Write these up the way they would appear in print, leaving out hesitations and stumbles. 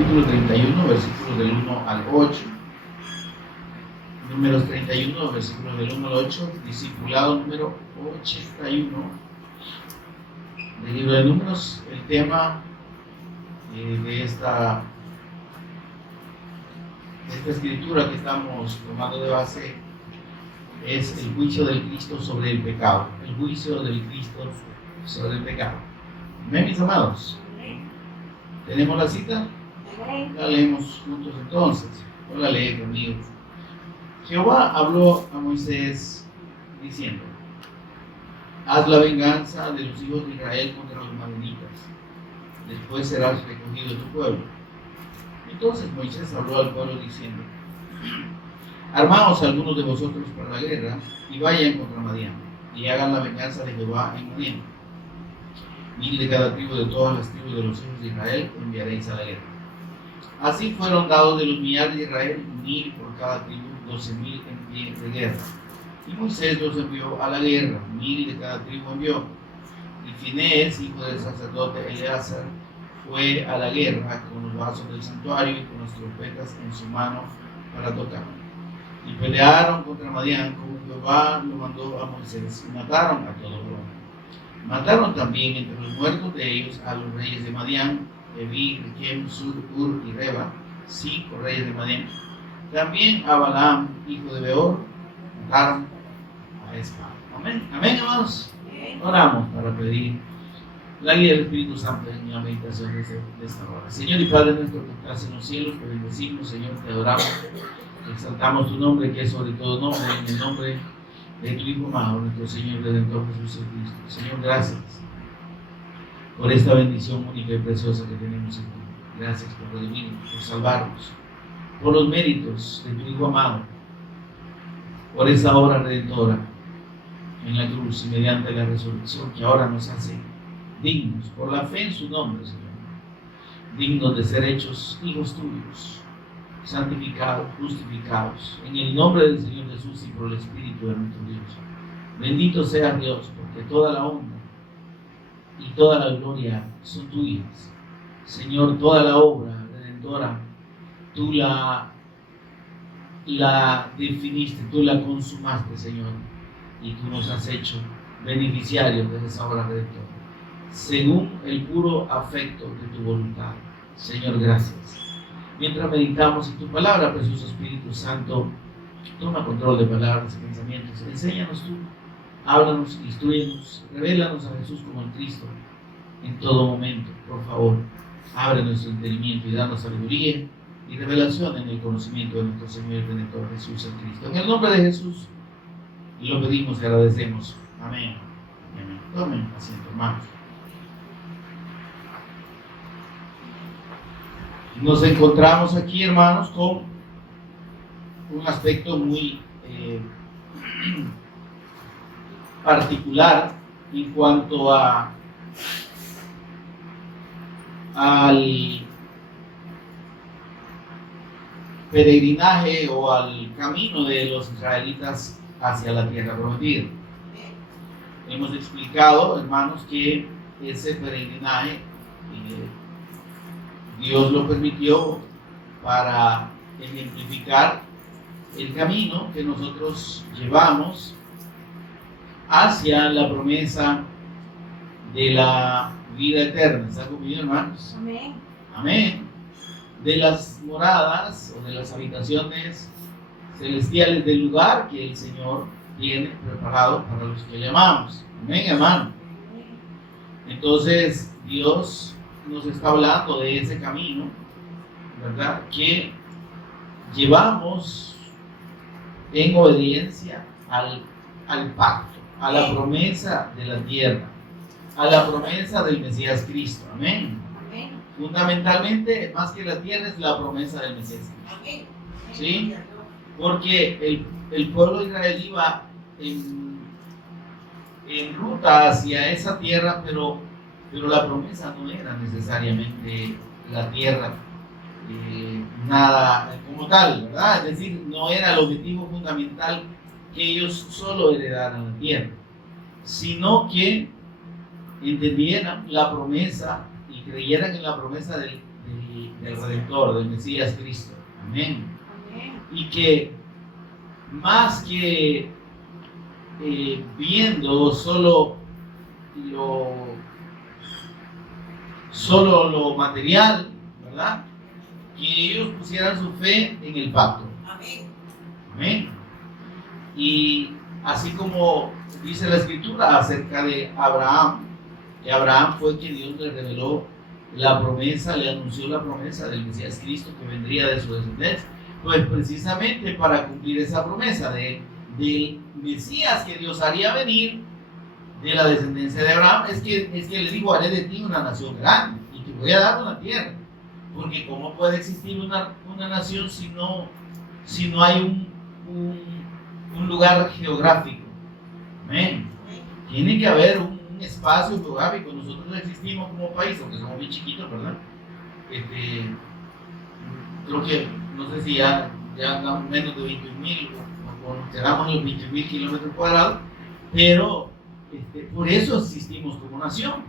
capítulo 31, versículos del 1 al 8. Números 31, versículos del 1 al 8. Discipulado número 81 del libro de Números. El tema de esta escritura que estamos tomando de base es el juicio del Cristo sobre el pecado. El juicio del Cristo sobre el pecado. ¿Ven, mis amados? ¿Tenemos la cita? La leemos juntos entonces. Yo la leeré conmigo. Jehová habló a Moisés diciendo: haz la venganza de los hijos de Israel contra los madianitas, después serás recogido tu pueblo. Entonces Moisés habló al pueblo diciendo: armaos algunos de vosotros para la guerra y vayan contra Madián, y hagan la venganza de Jehová en Madián. 1000 de cada tribu de todas las tribus de los hijos de Israel enviaréis a la guerra. Así fueron dados de los millares de Israel 1000 por cada tribu, 12.000 en pie de guerra. Y Moisés los envió a la guerra, 1000 de cada tribu envió. Y Finehés, hijo del sacerdote Eleazar, fue a la guerra con los vasos del santuario y con las trompetas en su mano para tocar. Y pelearon contra Madián como Jehová lo mandó a Moisés, y mataron a todo varón. Mataron también entre los muertos de ellos a los reyes de Madián, Evi, Rekem, Sur, Ur y Reba, 5 reyes de Madián. También a Balaam, hijo de Beor, mataron a espada. Amén. Amén, hermanos. Oramos para pedir la guía del Espíritu Santo en la meditación de esta hora. Señor y Padre nuestro que estás en los cielos, te bendecimos, Señor, te adoramos, exaltamos tu nombre, que es sobre todo nombre, en el nombre de tu Hijo amado, nuestro Señor Redentor Jesucristo. Señor, gracias por esta bendición única y preciosa que tenemos en ti. Gracias por redimirnos, por salvarnos, por los méritos de tu Hijo amado, por esa obra redentora en la cruz y mediante la resurrección que ahora nos hace dignos, por la fe en su nombre, Señor, dignos de ser hechos hijos tuyos, santificados, justificados, en el nombre del Señor Jesús y por el Espíritu de nuestro Dios. Bendito sea Dios, porque toda la honra y toda la gloria son tuyas. Señor, toda la obra redentora, tú la definiste, tú la consumaste, Señor, y tú nos has hecho beneficiarios de esa obra redentora, según el puro afecto de tu voluntad. Señor, gracias. Mientras meditamos en tu palabra, precioso Espíritu Santo, toma control de palabras y pensamientos. Enséñanos tú, háblanos, instrúyenos, revélanos a Jesús como el Cristo en todo momento. Por favor, abre nuestro entendimiento y danos sabiduría y revelación en el conocimiento de nuestro Señor y Redentor Jesús el Cristo. En el nombre de Jesús lo pedimos y agradecemos. Amén. Amén. Tomen asiento, hermanos. Nos encontramos aquí, hermanos, con un aspecto muy particular en cuanto al peregrinaje o al camino de los israelitas hacia la tierra prometida. Hemos explicado, hermanos, que ese peregrinaje Dios lo permitió para ejemplificar el camino que nosotros llevamos hacia la promesa de la vida eterna. ¿Están conmigo, hermanos? Amén. Amén. De las moradas o de las habitaciones celestiales del lugar que el Señor tiene preparado para los que llamamos. Amén, hermano. Entonces, Dios nos está hablando de ese camino, ¿verdad?, que llevamos en obediencia al pacto, a la promesa de la tierra, a la promesa del Mesías Cristo. Amén. Amén. Fundamentalmente, más que la tierra, es la promesa del Mesías Cristo. Amén. ¿Sí? Porque el pueblo de Israel iba en ruta hacia esa tierra, pero la promesa no era necesariamente la tierra, nada como tal, ¿verdad? Es decir, no era el objetivo fundamental que ellos solo heredaran la tierra, sino que entendieran la promesa y creyeran en la promesa del Redentor, del Mesías Cristo. Amén. Amén. Y que más que viendo solo lo material, ¿verdad? Que ellos pusieran su fe en el pacto. Amén. Amén. Y así como dice la Escritura acerca de Abraham, que Abraham fue quien Dios le reveló la promesa, le anunció la promesa del Mesías Cristo que vendría de su descendencia. Pues precisamente para cumplir esa promesa del Mesías que Dios haría venir de la descendencia de Abraham, es que le dijo: haré de ti una nación grande y te voy a dar una tierra. Porque ¿cómo puede existir una nación si no hay un lugar geográfico? Amén. Tiene que haber un espacio geográfico. Nosotros existimos como país, aunque somos bien chiquitos, ¿verdad? Creo que, no sé si ya andamos menos de 21,000 o llegamos a los 21,000 kilómetros cuadrados, pero por eso existimos como nación,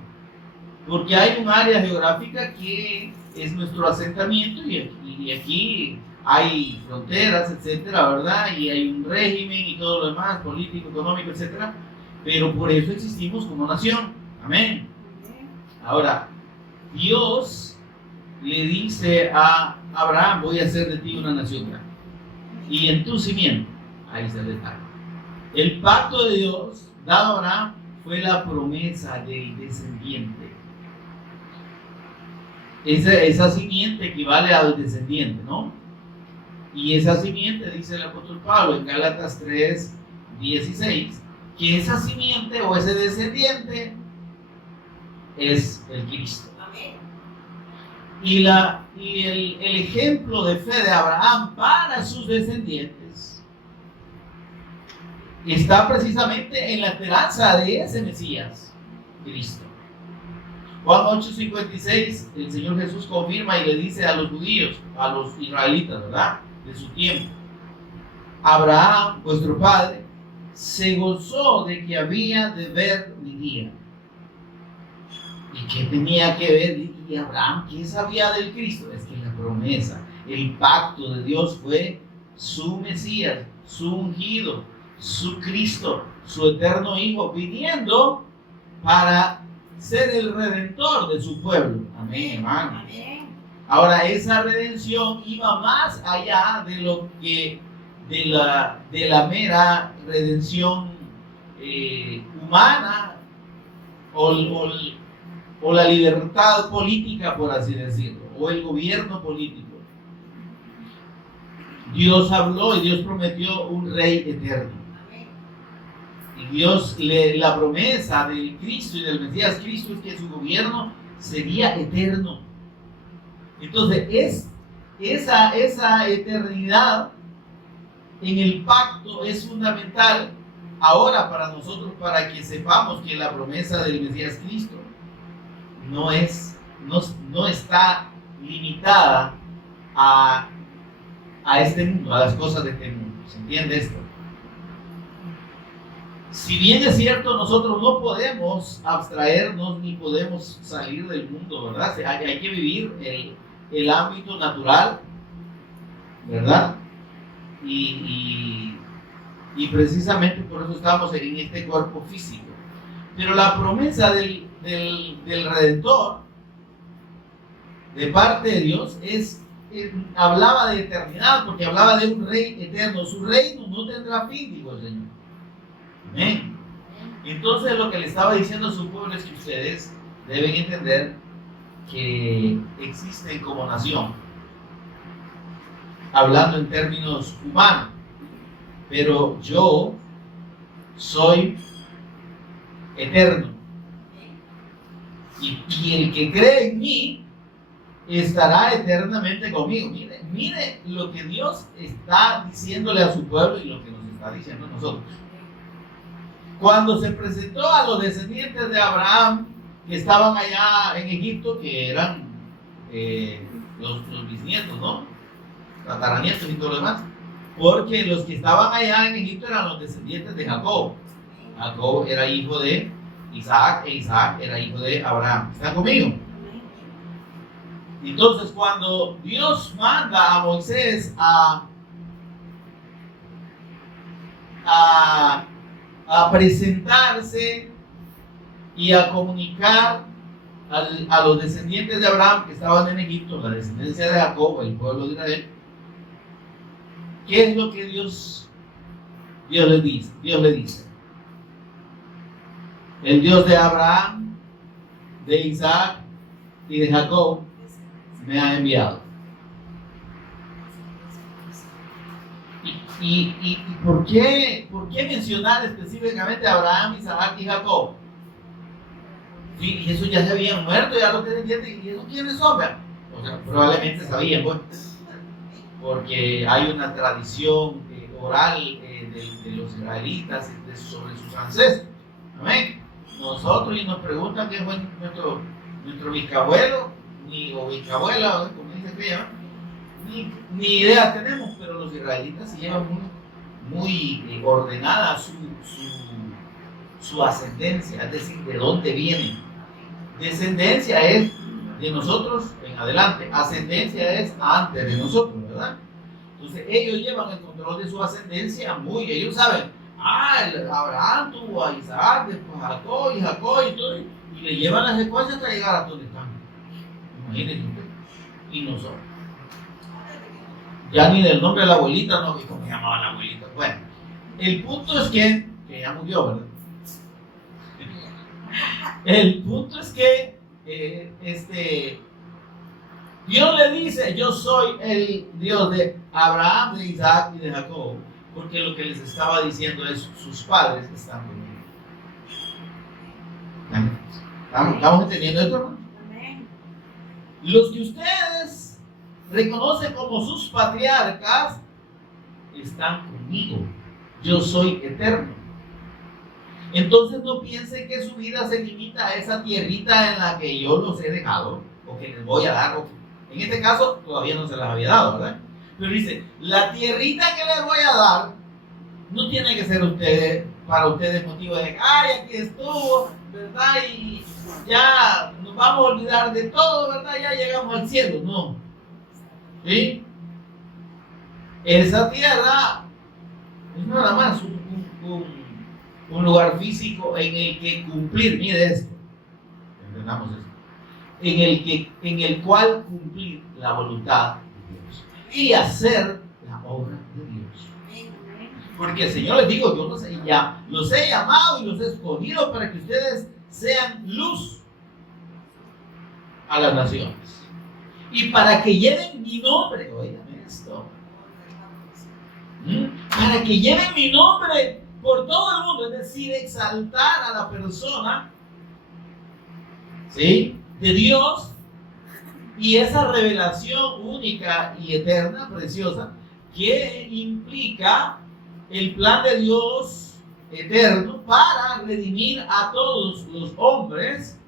porque hay un área geográfica que es nuestro asentamiento y aquí hay fronteras, etcétera, ¿verdad? Y hay un régimen y todo lo demás, político, económico, etcétera, pero por eso existimos como nación. Amén. Ahora, Dios le dice a Abraham: voy a hacer de ti una nación grande, y en tu simiente, ahí está el detalle. El pacto de Dios dado a Abraham fue la promesa del descendiente. Esa simiente equivale al descendiente, ¿no? Y esa simiente, dice el apóstol Pablo en Gálatas 3:16, que esa simiente o ese descendiente es el Cristo. Amén. Y el ejemplo de fe de Abraham para sus descendientes está precisamente en la esperanza de ese Mesías, Cristo. Juan 8:56, el Señor Jesús confirma y le dice a los judíos, a los israelitas, ¿verdad?, de su tiempo: Abraham, vuestro padre, se gozó de que había de ver mi día. ¿Y qué tenía que ver? ¿Y Abraham qué sabía del Cristo? Es que la promesa, el pacto de Dios fue su Mesías, su ungido, su Cristo, su eterno Hijo, viniendo para ser el redentor de su pueblo. Amén, hermano. Amén. Ahora, esa redención iba más allá de lo que de la mera redención humana o la libertad política, por así decirlo, o el gobierno político. Dios habló y Dios prometió un rey eterno. Y Dios, la promesa del Cristo y del Mesías Cristo es que su gobierno sería eterno. Entonces, esa eternidad en el pacto es fundamental ahora para nosotros, para que sepamos que la promesa del Mesías Cristo no está limitada a este mundo, a las cosas de este mundo. ¿Se entiende esto? Si bien es cierto, nosotros no podemos abstraernos ni podemos salir del mundo, ¿verdad? Hay que vivir el ámbito natural, ¿verdad? Y precisamente por eso estamos en este cuerpo físico. Pero la promesa del Redentor de parte de Dios hablaba de eternidad, porque hablaba de un rey eterno. Su reino no tendrá fin, dijo el Señor. Amén. Entonces lo que le estaba diciendo a su pueblo es que ustedes deben entender que existen como nación, hablando en términos humanos, pero yo soy eterno, y el que cree en mí estará eternamente conmigo. Mire lo que Dios está diciéndole a su pueblo y lo que nos está diciendo a nosotros. Cuando se presentó a los descendientes de Abraham que estaban allá en Egipto, que eran los bisnietos, ¿no? Tataranietos y todo lo demás, porque los que estaban allá en Egipto eran los descendientes de Jacob. Jacob era hijo de Isaac e Isaac era hijo de Abraham. ¿Están conmigo? Entonces, cuando Dios manda a Moisés a presentarse y a comunicar a los descendientes de Abraham que estaban en Egipto, la descendencia de Jacob, el pueblo de Israel, ¿qué es lo que Dios le dice? Dios le dice: el Dios de Abraham, de Isaac y de Jacob me ha enviado. ¿Y por qué mencionar específicamente a Abraham, Isaac y Jacob? Sí, Jesús ya se habían muerto, ya lo entienden. ¿Y esos quiénes son? O sea, probablemente sabían, pues, porque hay una tradición oral de los israelitas sobre sus ancestros. Amén. Nosotros, y nos preguntan quién fue nuestro bisabuelo, o bisabuela, como dice aquella, ni idea tenemos, pero los israelitas se llevan muy ordenada su ascendencia, es decir, de dónde vienen. Descendencia es de nosotros en adelante, ascendencia es antes de nosotros, ¿verdad? Entonces ellos llevan el control de su ascendencia ellos saben, Abraham tuvo a Isaac, después a Jacob y todo, y le llevan las secuencias hasta llegar a donde están. Imagínense usted. Y nosotros. Ya ni del nombre de la abuelita, no, ¿cómo se llamaba la abuelita? Bueno, el punto es que ya murió, ¿verdad? El punto es que Dios le dice: yo soy el Dios de Abraham, de Isaac y de Jacob, porque lo que les estaba diciendo es: sus padres están conmigo. ¿Estamos entendiendo esto, hermano? Los que ustedes reconocen como sus patriarcas están conmigo. Yo soy eterno. Entonces no piensen que su vida se limita a esa tierrita en la que yo los he dejado, o que les voy a dar, en este caso todavía no se las había dado, ¿verdad? Pero dice: la tierrita que les voy a dar no tiene que ser para ustedes motivo de aquí estuvo, ¿verdad? Y ya nos vamos a olvidar de todo, ¿verdad? Ya llegamos al cielo, no. ¿Sí? Esa tierra es nada más un lugar físico en el que cumplir, mire esto, entendamos esto, en el cual cumplir la voluntad de Dios y hacer la obra de Dios. Porque el Señor les dijo: yo los he llamado y los he escogido para que ustedes sean luz a las naciones y para que lleven mi nombre. Óigame esto, para que lleven mi nombre por todo el mundo, es decir, exaltar a la persona, ¿sí?, de Dios, y esa revelación única y eterna, preciosa, que implica el plan de Dios eterno para redimir a todos los hombres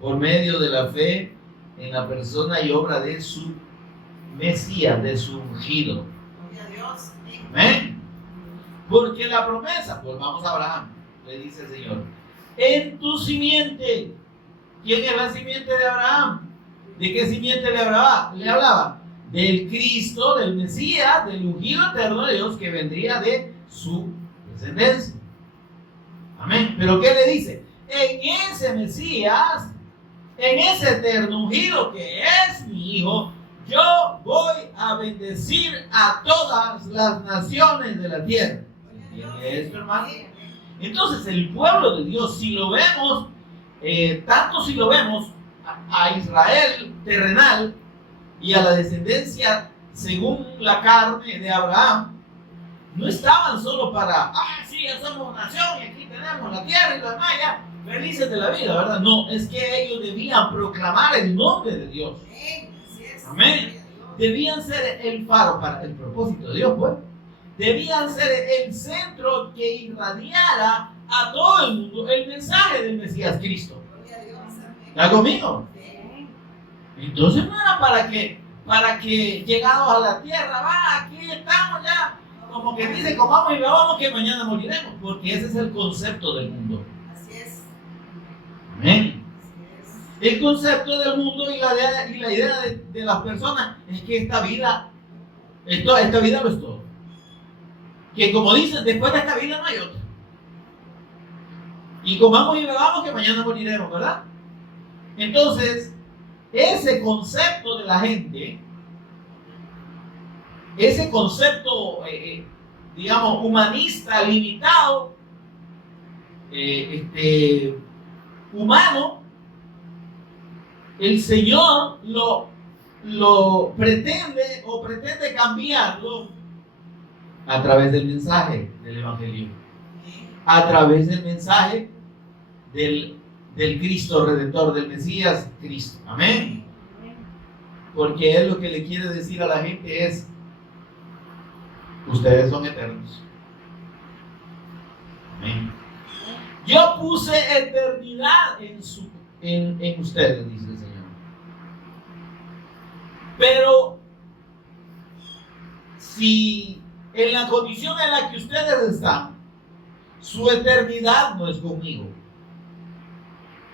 por medio de la fe en la persona y obra de su Mesías, de su ungido. Amén. Porque la promesa, volvamos a Abraham, le dice el Señor: en tu simiente. ¿Quién es la simiente de Abraham? ¿De qué simiente le hablaba? Del Cristo, del Mesías, del ungido eterno de Dios, que vendría de su descendencia. Amén. ¿Pero qué le dice? En ese Mesías, en ese eterno ungido que es mi Hijo, yo voy a bendecir a todas las naciones de la tierra. ¿Entiende esto, hermano? Entonces el pueblo de Dios, si lo vemos, tanto si lo vemos a Israel terrenal y a la descendencia según la carne de Abraham, no estaban solo para, sí, ya somos nación y aquí tenemos la tierra y los demás, ya felices de la vida, ¿verdad? No, es que ellos debían proclamar el nombre de Dios. Amén. Debían ser el faro para el propósito de Dios, pues. Debían ser el centro que irradiara a todo el mundo el mensaje del Mesías Cristo. ¿Está conmigo? Entonces no era para que llegados a la tierra, aquí estamos ya, como que dice, comamos y bebamos que mañana moriremos, porque ese es el concepto del mundo. Así es. Amén. El concepto del mundo y la idea de las personas es que esta vida lo es todo. Que como dicen, después de esta vida no hay otra. Y comamos y bebamos que mañana moriremos, ¿verdad? Entonces, ese concepto de la gente, ese concepto, digamos, humanista, limitado, humano, el Señor lo pretende cambiarlo a través del mensaje del Evangelio, a través del mensaje del Cristo Redentor, del Mesías Cristo. Amén. Porque Él lo que le quiere decir a la gente es: ustedes son eternos. Amén. Yo puse eternidad en ustedes, dice el Señor. Pero si en la condición en la que ustedes están, su eternidad no es conmigo,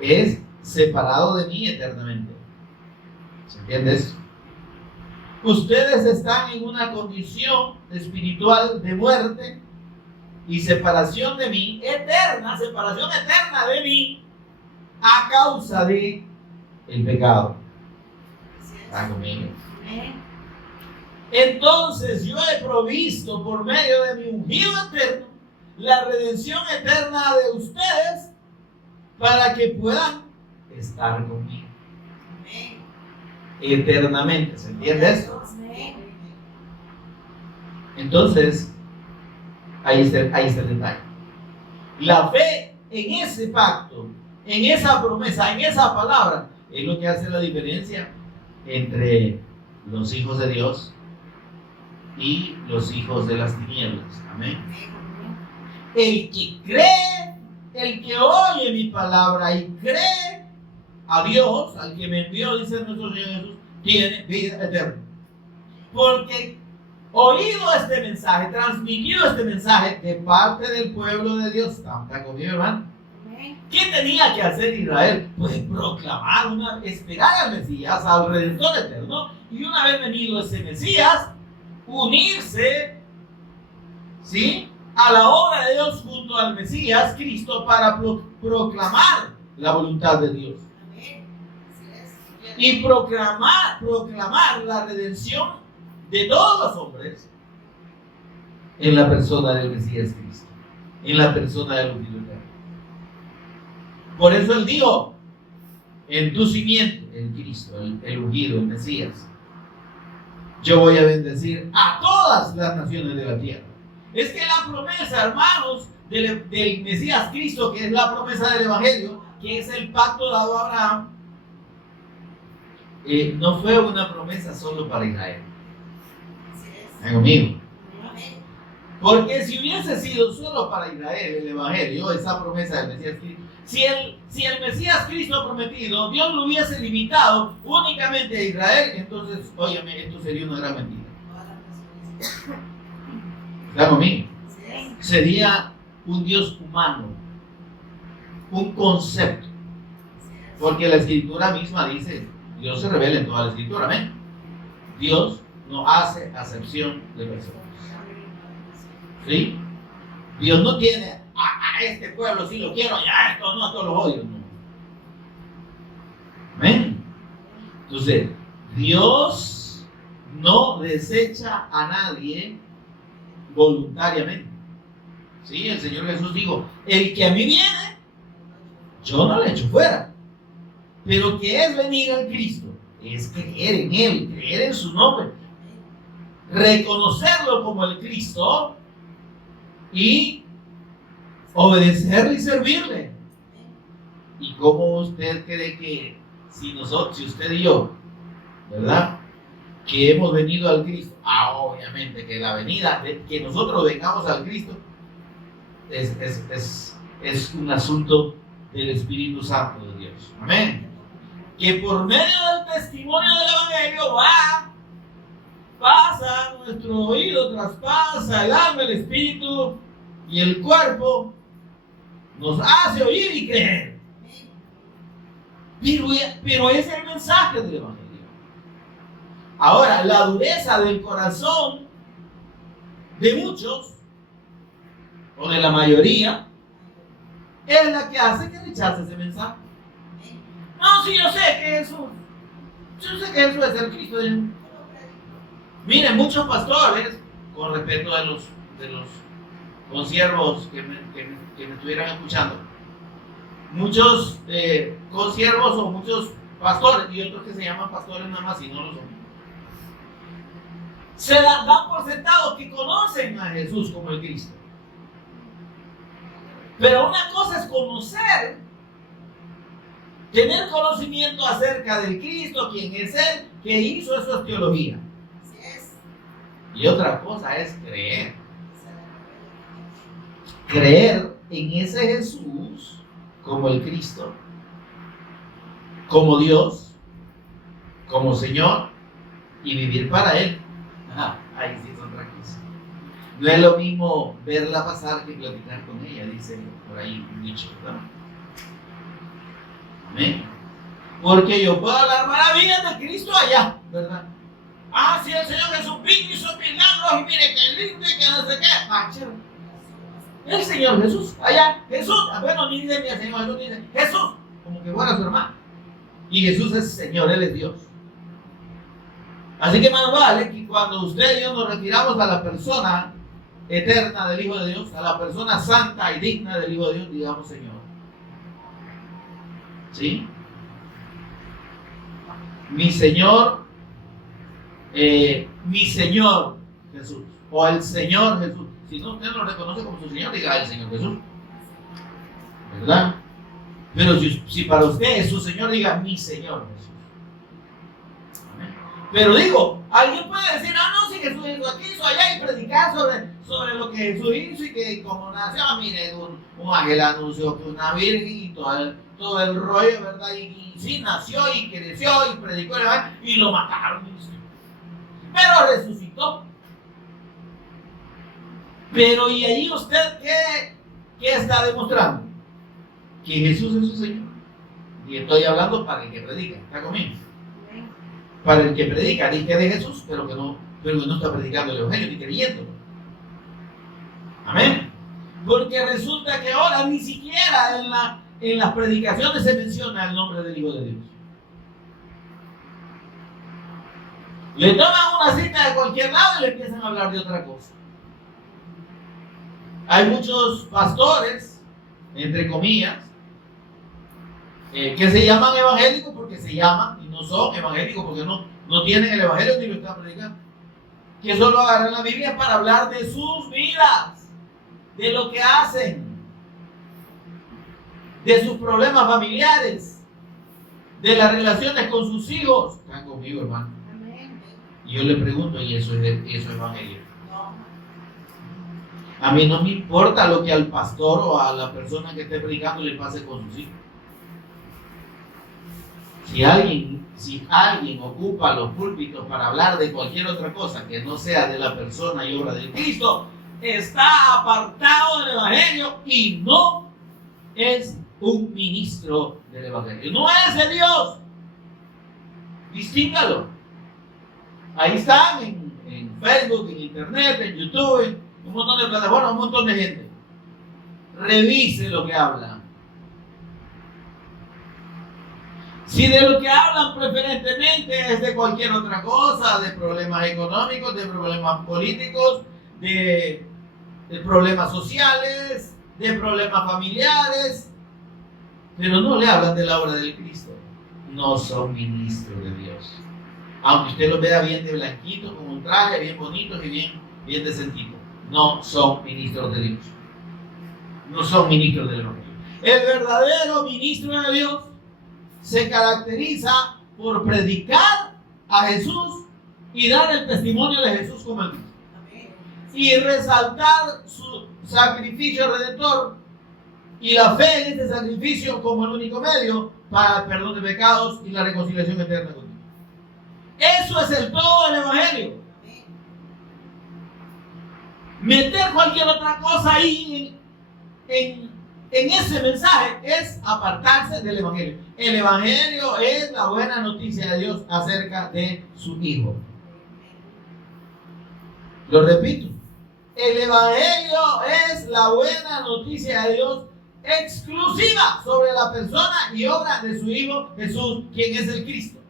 es separado de mí eternamente. ¿Se entiende eso? Ustedes están en una condición espiritual de muerte y separación de mí, separación eterna de mí, a causa de el pecado. ¿Están conmigo? Entonces yo he provisto por medio de mi ungido eterno la redención eterna de ustedes para que puedan estar conmigo eternamente. ¿Se entiende esto? Entonces, ahí está el detalle. La fe en ese pacto, en esa promesa, en esa palabra, es lo que hace la diferencia entre los hijos de Dios y los hijos de las tinieblas. Amén. El que cree, el que oye mi palabra y cree a Dios, al que me envió, dice nuestro Señor Jesús, tiene vida eterna. Porque oído este mensaje, transmitido este mensaje de parte del pueblo de Dios. ¿Está conmigo, hermano? ¿Qué tenía que hacer Israel? Pues proclamar, esperar al Mesías, al Redentor eterno, y una vez venido ese Mesías, unirse, ¿sí?, a la obra de Dios junto al Mesías Cristo para proclamar la voluntad de Dios. Y proclamar la redención de todos los hombres en la persona del Mesías Cristo, en la persona del ungido eterno. Por eso Él dijo: en tu simiente, el Cristo, el ungido, el Mesías, yo voy a bendecir a todas las naciones de la tierra. Es que la promesa, hermanos, del Mesías Cristo, que es la promesa del Evangelio, que es el pacto dado a Abraham, no fue una promesa solo para Israel. ¿Están conmigo? Porque si hubiese sido solo para Israel el Evangelio, esa promesa del Mesías Cristo, si el Mesías Cristo prometido, Dios lo hubiese limitado únicamente a Israel, entonces, óyeme, esto sería una gran mentira. ¿Está conmigo? Sería un Dios humano, un concepto. Porque la Escritura misma dice: Dios se revela en toda la Escritura. Amén. Dios no hace acepción de personas. ¿Sí? Dios no tiene a este pueblo sí lo quiero, ya esto no, esto lo odio. No. Amén. Entonces, Dios no desecha a nadie voluntariamente. ¿Sí? El Señor Jesús dijo: el que a mí viene, yo no le echo fuera. Pero que es venir al Cristo, es creer en Él, creer en su nombre, reconocerlo como el Cristo y obedecerle y servirle. ¿Y cómo usted cree que si usted y yo, ¿verdad?, que hemos venido al Cristo, obviamente que la venida, que nosotros vengamos al Cristo, es un asunto del Espíritu Santo de Dios. Amén. Que por medio del testimonio del Evangelio pasa nuestro oído, traspasa el alma, el espíritu y el cuerpo, nos hace oír y creer. Pero ese es el mensaje del Evangelio. Ahora, la dureza del corazón de muchos, o de la mayoría, es la que hace que rechace ese mensaje. No, sí, yo sé que Jesús es el Cristo. Miren, muchos pastores, con respeto de los consiervos que me estuvieran escuchando, muchos consiervos o muchos pastores, y otros que se llaman pastores nada más y no lo son, se dan por sentado que conocen a Jesús como el Cristo. Pero una cosa es conocer, tener conocimiento acerca del Cristo, quién es Él, que hizo, eso es teología. Y otra cosa es creer. Creer en ese Jesús como el Cristo, como Dios, como Señor, y vivir para Él. Ahí sí son tranquilos. No es lo mismo verla pasar que platicar con ella, dice por ahí un dicho, ¿verdad? Amén. Porque yo puedo hablar maravillas de Cristo allá, ¿verdad? Ah, sí, el Señor Jesús vino y hizo milagros y mire qué lindo y que no sé qué. El Señor Jesús, allá, Jesús, bueno, ni dice mi Señor Jesús, dice Jesús, como que fuera su hermano. Y Jesús es Señor, Él es Dios. Así que más vale que cuando usted y yo nos retiramos a la persona eterna del Hijo de Dios, a la persona santa y digna del Hijo de Dios, digamos Señor. ¿Sí? Mi Señor Jesús, o el Señor Jesús. Si no, usted lo reconoce como su Señor, diga el Señor Jesús, ¿verdad? Pero si para usted es su Señor, diga mi Señor Jesús. Amén. Pero digo, alguien puede decir, no, si Jesús hizo aquí, hizo allá, y predicar sobre lo que Jesús hizo, y que como nació, mire, un ángel anunció que una virgen y todo el rollo, ¿verdad? Y sí, nació y creció y predicó el evangelio y lo mataron. Pero resucitó. Pero ¿y ahí usted qué está demostrando? Que Jesús es su Señor. Y estoy hablando para el que predica. ¿Está conmigo? Para el que predica, dice de Jesús, pero que no está predicando el evangelio ni creyendo. Amén. Porque resulta que ahora ni siquiera en las predicaciones se menciona el nombre del Hijo de Dios. Le toman una cita de cualquier lado y le empiezan a hablar de otra cosa. Hay muchos pastores, entre comillas, que se llaman evangélicos porque se llaman y no son evangélicos porque no tienen el evangelio ni lo están predicando. Que solo agarran la Biblia para hablar de sus vidas, de lo que hacen, de sus problemas familiares, de las relaciones con sus hijos. Están conmigo, hermano. Y yo le pregunto, ¿y eso es evangelio? A mí no me importa lo que al pastor o a la persona que esté predicando le pase con sus hijos. Si alguien ocupa los púlpitos para hablar de cualquier otra cosa que no sea de la persona y obra del Cristo, está apartado del evangelio y no es un ministro del evangelio. No es de Dios. Distíngalo. Ahí están en Facebook, en Internet, en YouTube, en un montón de plataformas, un montón de gente. Revise lo que hablan. Si de lo que hablan preferentemente es de cualquier otra cosa, de problemas económicos, de problemas políticos, de problemas sociales, de problemas familiares, pero no le hablan de la obra del Cristo, no son ministros de Dios. Aunque usted los vea bien de blanquito, con un traje bien bonito y bien decentito, no son ministros de Dios. No son ministros del Evangelio. El verdadero ministro de Dios se caracteriza por predicar a Jesús y dar el testimonio de Jesús como el Cristo. Y resaltar su sacrificio redentor y la fe en este sacrificio como el único medio para el perdón de pecados y la reconciliación eterna con Dios. Eso es el todo del Evangelio. Meter cualquier otra cosa ahí en ese mensaje es apartarse del Evangelio. El Evangelio es la buena noticia de Dios acerca de su Hijo. Lo repito, el Evangelio es la buena noticia de Dios exclusiva sobre la persona y obra de su Hijo Jesús, quien es el Cristo.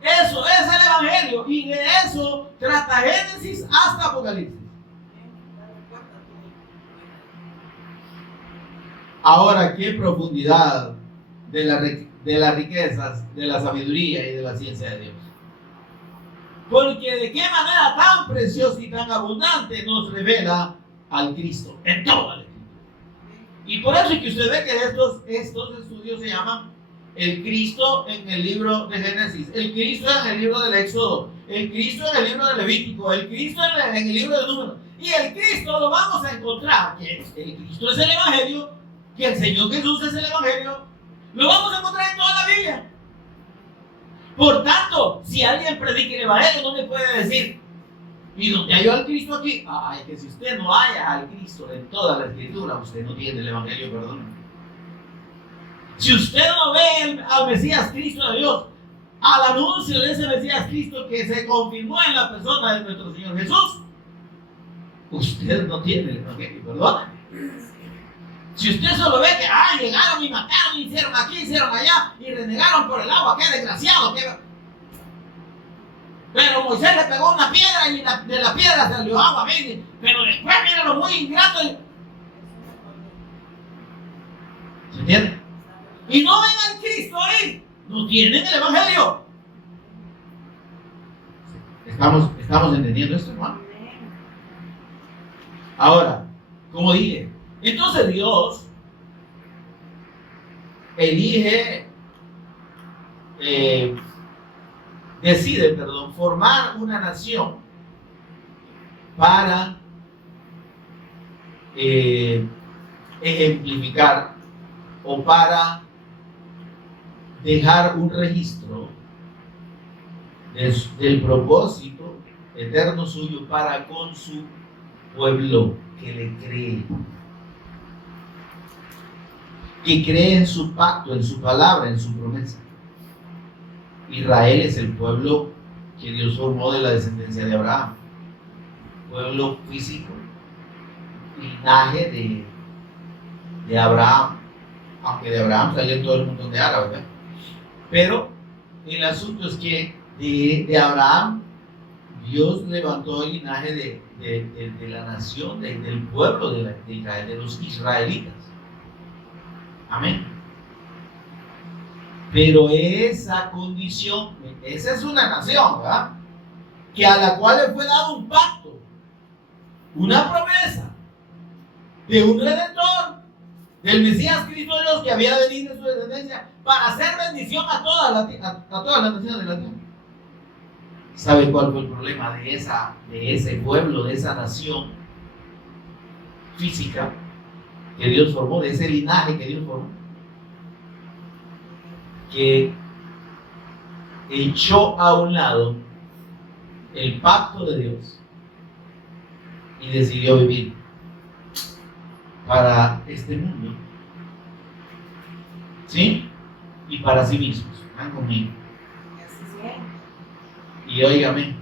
Eso es el Evangelio, y de eso trata Génesis hasta Apocalipsis. Ahora, qué profundidad de las riquezas, de la sabiduría y de la ciencia de Dios. Porque de qué manera tan preciosa y tan abundante nos revela al Cristo en toda la Escritura. Y por eso es que usted ve que estos estudios se llaman el Cristo en el libro de Génesis, el Cristo en el libro del Éxodo, el Cristo en el libro de Levítico, el Cristo en el libro de Números. Y el Cristo lo vamos a encontrar, que el Cristo es el Evangelio, que el Señor Jesús es el Evangelio, lo vamos a encontrar en toda la Biblia. Por tanto, si alguien predica el Evangelio, no me puede decir, ¿y dónde halló al Cristo aquí? Ay, que si usted no halla al Cristo en toda la Escritura, usted no tiene el Evangelio, perdón. Si usted no ve al Mesías Cristo de Dios, al anuncio de ese Mesías Cristo que se confirmó en la persona de nuestro Señor Jesús, usted no tiene el Evangelio, perdón. Si usted solo ve que llegaron y mataron, y hicieron aquí, hicieron allá, y renegaron por el agua, qué desgraciado, pero Moisés le pegó una piedra y de la piedra salió agua, ¿ven? Pero después, mírenlo, muy ingrato. ¿Se entiende? Y no ven al Cristo ahí, no tienen el Evangelio. ¿Estamos entendiendo esto, hermano? Ahora, como dije, entonces Dios decide formar una nación para ejemplificar o para dejar un registro del propósito eterno suyo para con su pueblo que le cree, que cree en su pacto, en su palabra, en su promesa. Israel es el pueblo que Dios formó de la descendencia de Abraham, pueblo físico, linaje de Abraham, aunque de Abraham salió todo el mundo de árabes, ¿verdad? Pero el asunto es que de Abraham Dios levantó el linaje de la nación, del pueblo de Israel, de los israelitas. Amén. Pero esa condición, esa es una nación, ¿verdad? Que a la cual le fue dado un pacto, una promesa de un redentor, del Mesías Cristo de Dios, que había de venir de su descendencia para hacer bendición a todas las naciones de la tierra. ¿Sabe cuál fue el problema de ese pueblo, de esa nación física que Dios formó, de ese linaje que Dios formó? Que echó a un lado el pacto de Dios y decidió vivir para este mundo, ¿sí? Y para sí mismos. Están conmigo. Y óigame,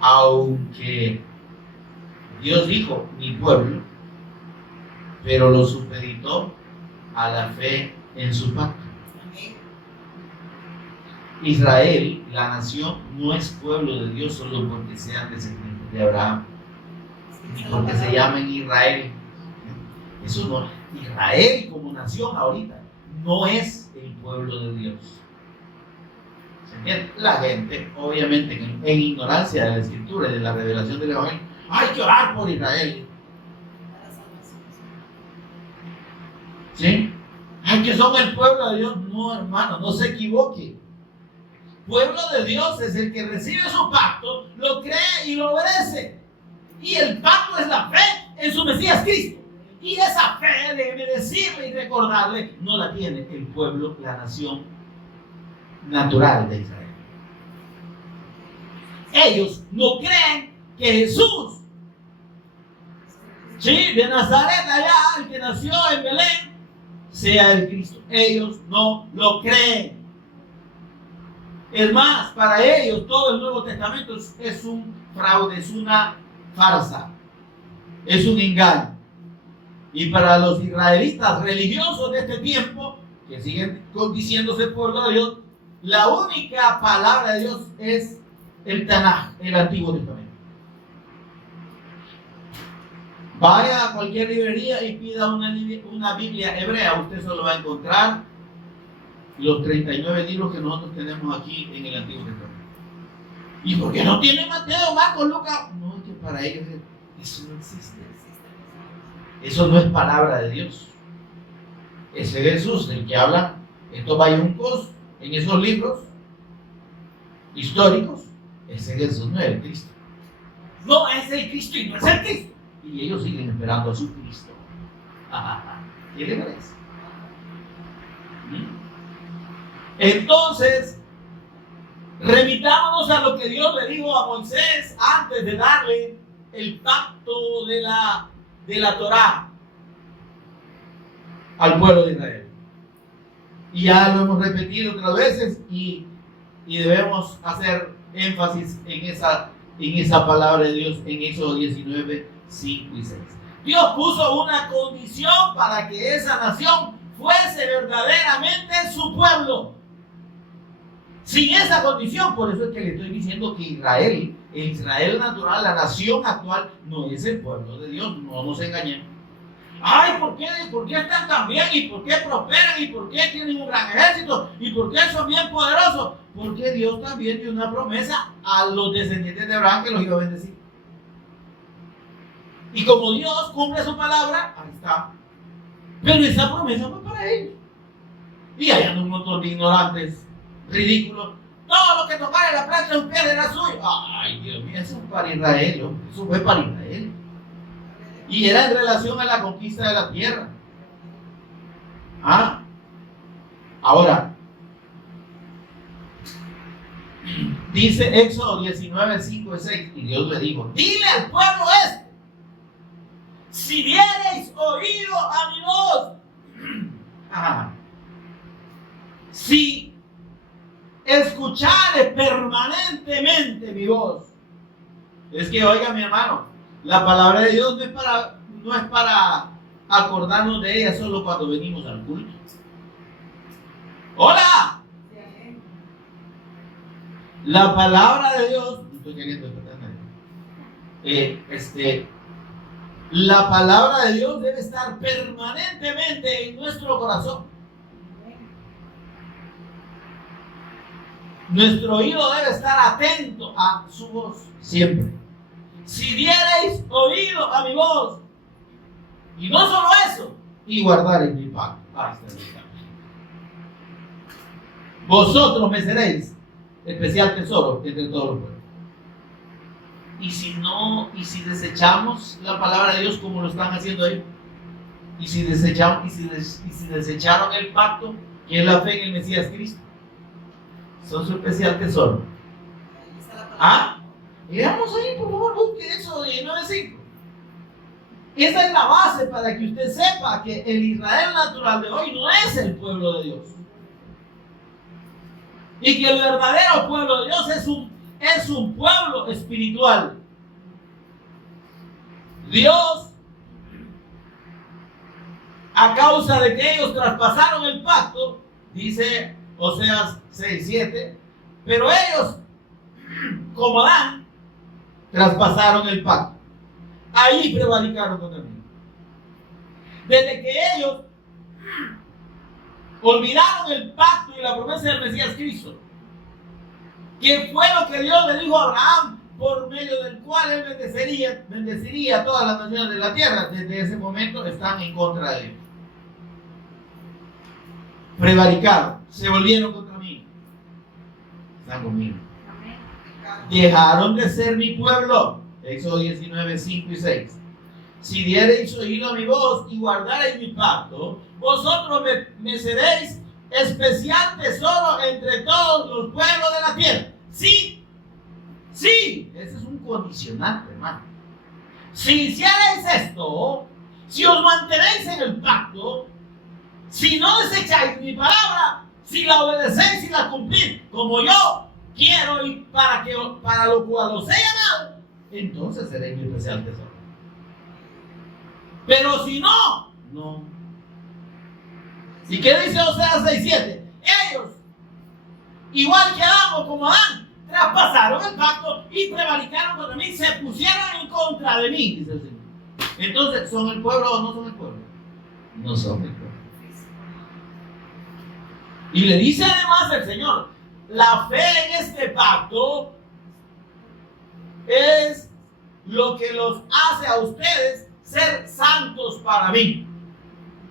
aunque Dios dijo mi pueblo, pero lo supeditó a la fe en su pacto. Israel, la nación, no es pueblo de Dios solo porque sean descendientes de Abraham, ni porque se llamen Israel. Eso no. Israel como nación ahorita no es el pueblo de Dios. ¿Se entiende? La gente, obviamente, en ignorancia de la Escritura y de la revelación del Evangelio, hay que orar por Israel. ¿Sí? Ay, que son el pueblo de Dios. No, hermano, no se equivoque. Pueblo de Dios es el que recibe su pacto, lo cree y lo obedece. Y el pacto es la fe en su Mesías Cristo. Y esa fe, debe decirle y recordarle, no la tiene el pueblo, la nación natural de Israel. Ellos no creen que Jesús Sí, de Nazaret allá, el que nació en Belén, sea el Cristo. Ellos no lo creen. Es más, para ellos todo el Nuevo Testamento es un fraude, es una farsa, es un engaño. Y para los israelitas religiosos de este tiempo, que siguen diciéndose pueblo de Dios, la única palabra de Dios es el Tanaj, el Antiguo Testamento. Vaya a cualquier librería y pida una Biblia hebrea, usted solo va a encontrar los 39 libros que nosotros tenemos aquí en el Antiguo Testamento. ¿Y por qué no tiene Mateo, Marcos, Lucas? No, es que para ellos eso no existe. Eso no es palabra de Dios. Ese Jesús del que hablan estos bayuncos en esos libros históricos, ese Jesús no es el Cristo. No es el Cristo y no es el Cristo. Y ellos siguen esperando a su Cristo. ¿Qué le parece? Entonces, remitámonos a lo que Dios le dijo a Moisés antes de darle el pacto de la Torá al pueblo de Israel. Y ya lo hemos repetido otras veces y debemos hacer énfasis en esa palabra de Dios en Éxodo 19, 5 y 6. Dios puso una condición para que esa nación fuese verdaderamente su pueblo. Sin esa condición, por eso es que le estoy diciendo que Israel, el Israel natural, la nación actual, no es el pueblo de Dios, no nos engañemos. Ay, ¿por qué están tan bien? ¿Y por qué prosperan? ¿Y por qué tienen un gran ejército? ¿Y por qué son bien poderosos? Porque Dios también dio una promesa a los descendientes de Abraham que los iba a bendecir. Y como Dios cumple su palabra, ahí está. Pero esa promesa fue para ellos. Y hay un montón de ignorantes ridículos. Todo lo que tocara la planta de un pie era suyo. Ay, Dios mío, eso fue para Israel. Eso fue para Israel. Y era en relación a la conquista de la tierra. Ahora, dice Éxodo 19, 5 y 6, y Dios le dijo: dile al pueblo este, si diereis oído a mi voz, si escuchares permanentemente mi voz. Es que, oiga, mi hermano, la palabra de Dios no es para acordarnos de ella solo cuando venimos al culto. ¡Hola! La palabra de Dios, estoy queriendo la palabra de Dios debe estar permanentemente en nuestro corazón. Nuestro oído debe estar atento a su voz siempre. Si diereis oído a mi voz, y no solo eso, y guardareis mi pacto, vosotros me seréis especial tesoro entre todos los pueblos. Y si desechamos la palabra de Dios como lo están haciendo ellos, y si desecharon el pacto, que es la fe en el Mesías Cristo, son su especial tesoro. Leamos ahí, por favor, busque eso de 19:5. Esa es la base para que usted sepa que el Israel natural de hoy no es el pueblo de Dios. Y que el verdadero pueblo de Dios es un pueblo espiritual. Dios, a causa de que ellos traspasaron el pacto, dice Oseas 6:7, pero ellos, como Adán, traspasaron el pacto. Ahí prevaricaron contra mí. Desde que ellos olvidaron el pacto y la promesa del Mesías Cristo, que fue lo que Dios le dijo a Abraham, por medio del cual él bendeciría a todas las naciones de la tierra, desde ese momento están en contra de Dios. Prevaricaron, se volvieron contra mí. Están conmigo. Dejaron de ser mi pueblo. Éxodo 19, 5 y 6. Si diereis oído a mi voz y guardareis mi pacto, vosotros me seréis especial tesoro entre todos los pueblos de la tierra. Sí, ese es un condicionante, hermano. si hicierais esto, si os mantenéis en el pacto, si no desecháis mi palabra, si la obedecéis y la cumplís, como yo quiero y para lo cual os he llamado, entonces seréis mi especial tesoro. Pero si no, no. ¿Y qué dice Oseas 6:7? Ellos, igual que Adán o como Adán, traspasaron el pacto y prevaricaron contra mí, se pusieron en contra de mí, dice el Señor. Entonces, ¿son el pueblo o no son el pueblo? No son el pueblo. Y le dice además el Señor, la fe en este pacto es lo que los hace a ustedes ser santos para mí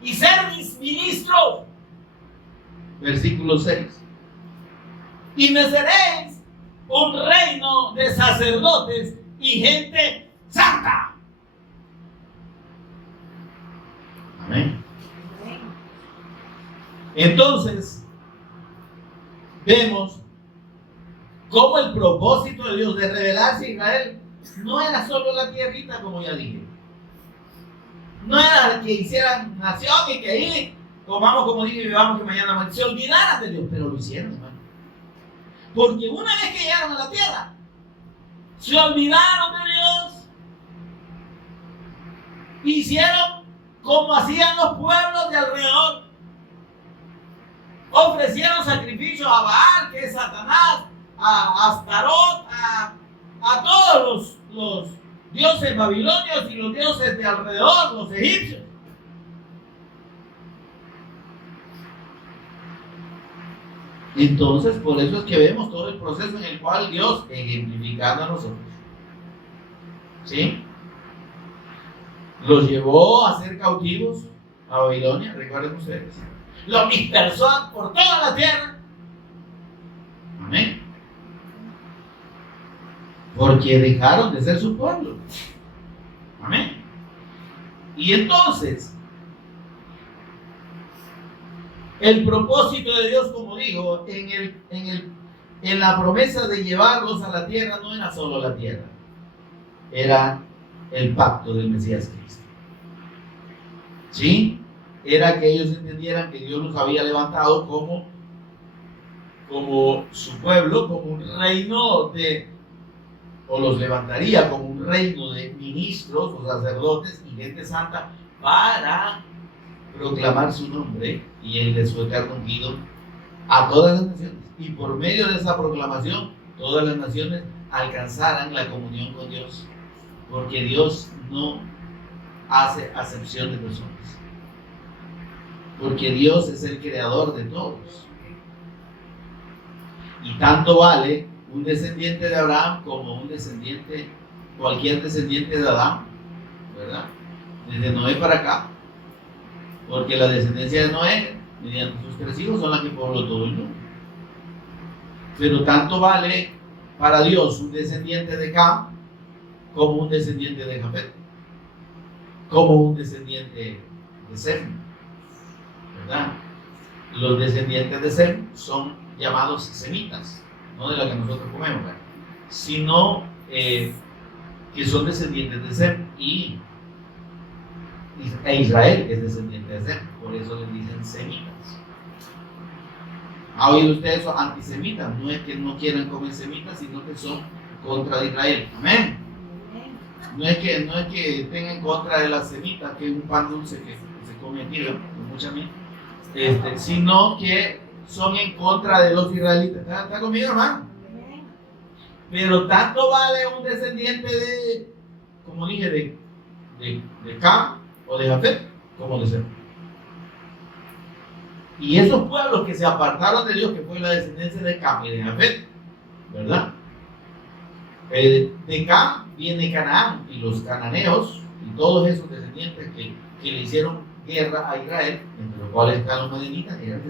y ser mis ministros. Versículo 6. Y me seréis un reino de sacerdotes y gente santa. Amén. Entonces, vemos cómo el propósito de Dios de revelarse a Israel no era solo la tierrita, como ya dije. No era que hicieran nación y que ahí comamos como dije y vivamos que mañana se olvidaran de Dios, pero lo hicieron, hermano. Porque una vez que llegaron a la tierra, se olvidaron de Dios, hicieron como hacían los pueblos de alrededor, ofrecieron sacrificios a Baal, que es Satanás, a Astarot, a todos los dioses babilonios y los dioses de alrededor, los egipcios. Entonces, por eso es que vemos todo el proceso en el cual Dios, ejemplificando a nosotros, ¿sí?, los llevó a ser cautivos a Babilonia, recuerden ustedes. Los dispersó por toda la tierra. Amén. Porque dejaron de ser su pueblo. Amén. Y entonces, el propósito de Dios, como digo, en la promesa de llevarlos a la tierra, no era solo la tierra, era el pacto del Mesías Cristo. ¿Sí? Era que ellos entendieran que Dios los había levantado como su pueblo, como un reino o los levantaría como un reino de ministros o sacerdotes y gente santa para proclamar su nombre y el de su eterno ungido a todas las naciones. Y por medio de esa proclamación, todas las naciones alcanzaran la comunión con Dios. Porque Dios no hace acepción de personas. Porque Dios es el creador de todos. Y tanto vale un descendiente de Abraham como cualquier descendiente de Adán, ¿verdad? Desde Noé para acá. Porque la descendencia de Noé, mediante sus 3 hijos, son las que pobló todo el mundo. Pero tanto vale para Dios un descendiente de Cam como un descendiente de Jafet, como un descendiente de Sem, ¿verdad? Los descendientes de Sem son llamados semitas, no de la que nosotros comemos, ¿verdad?, sino que son descendientes de Sem e Israel es descendiente de Sem, por eso les dicen semitas. ¿Ha oído usted eso? Antisemitas, no es que no quieran comer semitas, sino que son contra de Israel. Amén. No es que estén en contra de las semitas, que es un pan dulce que se come aquí, con mucha miel, sino que son en contra de los israelitas. ¿Está conmigo, hermano? Pero tanto vale un descendiente de, como dije, de Cam o de Jafet, como de Sem. Y esos pueblos que se apartaron de Dios, que fue la descendencia de Cam y de Jafet, ¿verdad? De Cam viene Canaán y los cananeos y todos esos descendientes que le hicieron guerra a Israel, entre los cuales están los madianitas, eran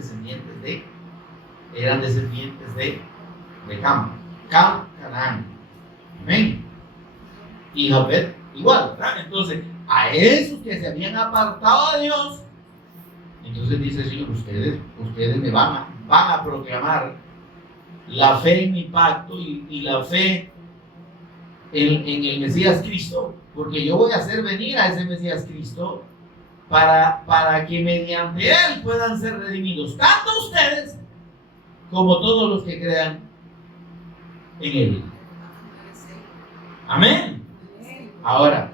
descendientes de Cam. Cam, Canaán. Amén. Y Jafet igual, ¿verdad? Entonces, a esos que se habían apartado de Dios, entonces dice el Señor, ustedes me van a proclamar la fe en mi pacto y la fe en el Mesías Cristo, porque yo voy a hacer venir a ese Mesías Cristo para que mediante él puedan ser redimidos, tanto ustedes como todos los que crean en él. Amén. Ahora,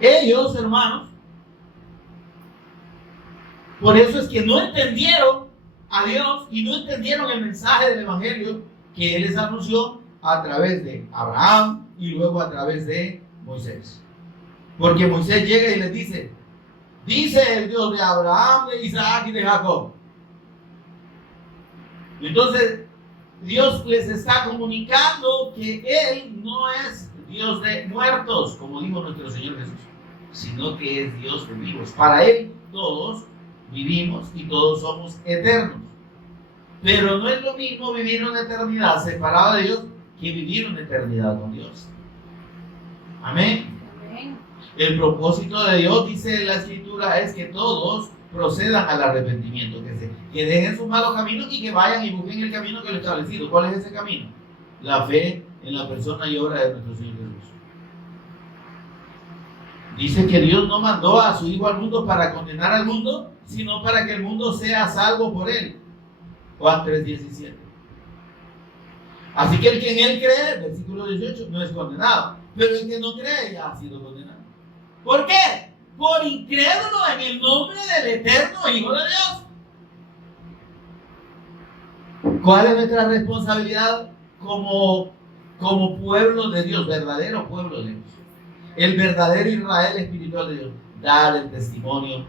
ellos, hermanos, por eso es que no entendieron a Dios y no entendieron el mensaje del Evangelio que Él les anunció a través de Abraham y luego a través de Moisés. Porque Moisés llega y les dice el Dios de Abraham, de Isaac y de Jacob. Entonces, Dios les está comunicando que Él no es Dios de muertos, como dijo nuestro Señor Jesús, sino que es Dios de vivos. Para Él todos vivimos y todos somos eternos. Pero no es lo mismo vivir una eternidad separada de Dios que vivir una eternidad con Dios. Amén. Amén. El propósito de Dios, dice la Escritura, es que todos procedan al arrepentimiento, que dejen sus malos caminos y que vayan y busquen el camino que lo establecido. ¿Cuál es ese camino? La fe en la persona y obra de nuestro Señor Jesús. Dice que Dios no mandó a su Hijo al mundo para condenar al mundo, sino para que el mundo sea salvo por Él. Juan 3:17. Así que el que en Él cree, versículo 18, no es condenado. Pero el que no cree ya ha sido condenado. ¿Por qué? Por incrédulo en el nombre del eterno Hijo de Dios. ¿Cuál es nuestra responsabilidad como pueblo de Dios, verdadero pueblo de Dios? El verdadero Israel espiritual de Dios. Dar el testimonio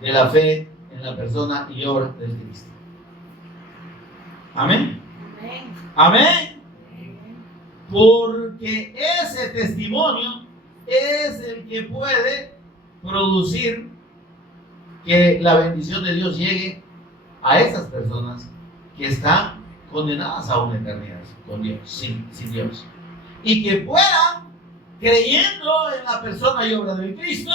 de la fe en la persona y obra del Cristo. Amén. Amén. Porque ese testimonio es el que puede producir que la bendición de Dios llegue a esas personas que están condenadas a una eternidad con Dios, sin Dios. Y que puedan, creyendo en la persona y obra del Cristo,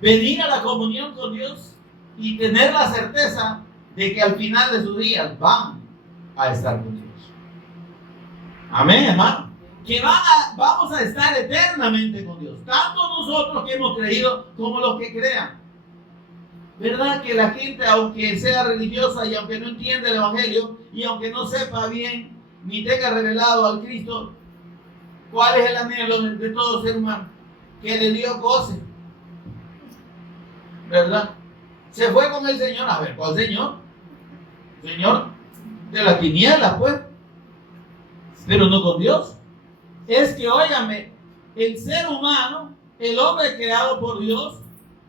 venir a la comunión con Dios y tener la certeza de que al final de sus días van a estar con Dios. Amén, hermano. Que vamos a estar eternamente con Dios. Tanto nosotros que hemos creído como los que crean. ¿Verdad que la gente, aunque sea religiosa y aunque no entienda el Evangelio y aunque no sepa bien ni tenga revelado al Cristo, cuál es el anhelo de todo ser humano? Que de Dios goce. ¿Verdad? Se fue con el Señor. A ver, ¿cuál Señor? Señor de la tiniebla, pues. Pero no con Dios. Es que, óigame, el ser humano, el hombre creado por Dios,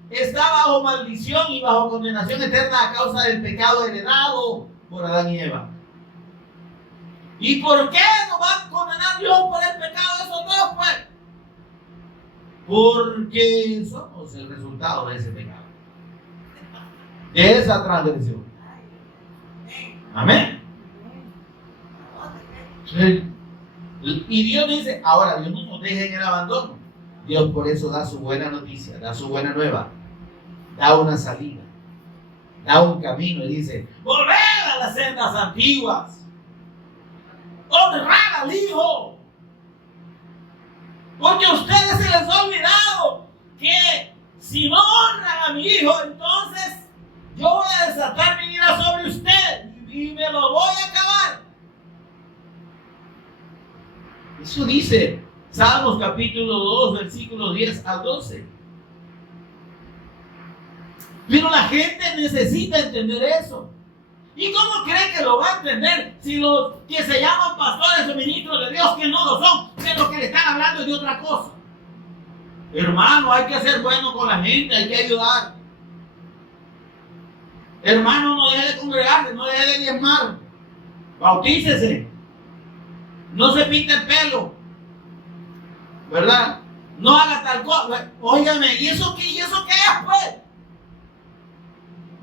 está bajo maldición y bajo condenación eterna a causa del pecado heredado por Adán y Eva. ¿Y por qué nos va a condenar Dios por el pecado de esos dos, pues? Porque somos el resultado de ese pecado, de esa transgresión. Amén. Sí. Y Dios dice, ahora Dios no nos deja en el abandono. Dios por eso da su buena noticia, da su buena nueva, da una salida, da un camino y dice, volved a las sendas antiguas, honrad al Hijo, porque a ustedes se les ha olvidado que si no honran a mi Hijo, entonces yo voy a desatar mi ira sobre usted y me lo voy a acabar. Eso dice Salmos capítulo 2, versículos 10 al 12. Pero la gente necesita entender eso. ¿Y cómo cree que lo va a entender si los que se llaman pastores o ministros de Dios, que no lo son, de los que le están hablando es de otra cosa? Hermano, hay que ser bueno con la gente, hay que ayudar. Hermano, no deje de congregarse, no deje de diezmar. Bautícese. No se pinte el pelo. ¿Verdad? No haga tal cosa. Óigame, ¿y eso qué es, pues?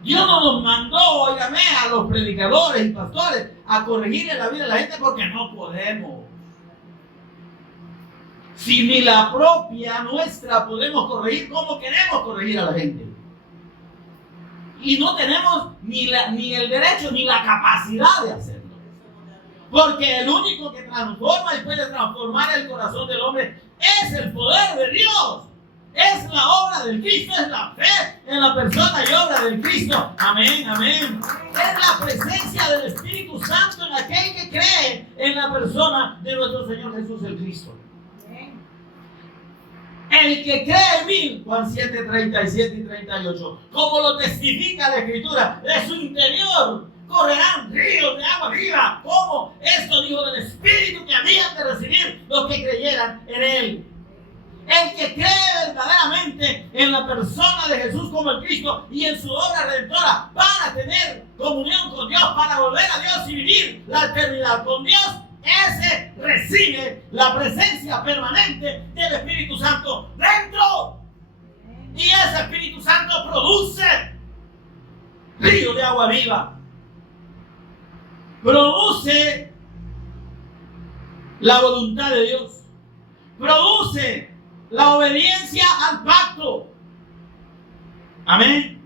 Dios no nos mandó, óigame, a los predicadores y pastores a corregirle la vida a la gente porque no podemos. Si ni la propia nuestra podemos corregir, ¿cómo queremos corregir a la gente? Y no tenemos ni el derecho ni la capacidad de hacerlo. Porque el único que transforma y puede transformar el corazón del hombre es el poder de Dios. Es la obra del Cristo, es la fe en la persona y obra del Cristo. Amén, amén. Es la presencia del Espíritu Santo en aquel que cree en la persona de nuestro Señor Jesús el Cristo. El que cree en mí, Juan 7, 37 y 38, como lo testifica la Escritura, de su interior correrán ríos de agua viva. ¿Cómo? Esto dijo del Espíritu que habían de recibir los que creyeran en Él. El que cree verdaderamente en la persona de Jesús como el Cristo y en su obra redentora para tener comunión con Dios, para volver a Dios y vivir la eternidad con Dios, ese recibe la presencia permanente del Espíritu Santo dentro. Y ese Espíritu Santo produce río de agua viva. Produce la voluntad de Dios. Produce la obediencia al pacto. Amén.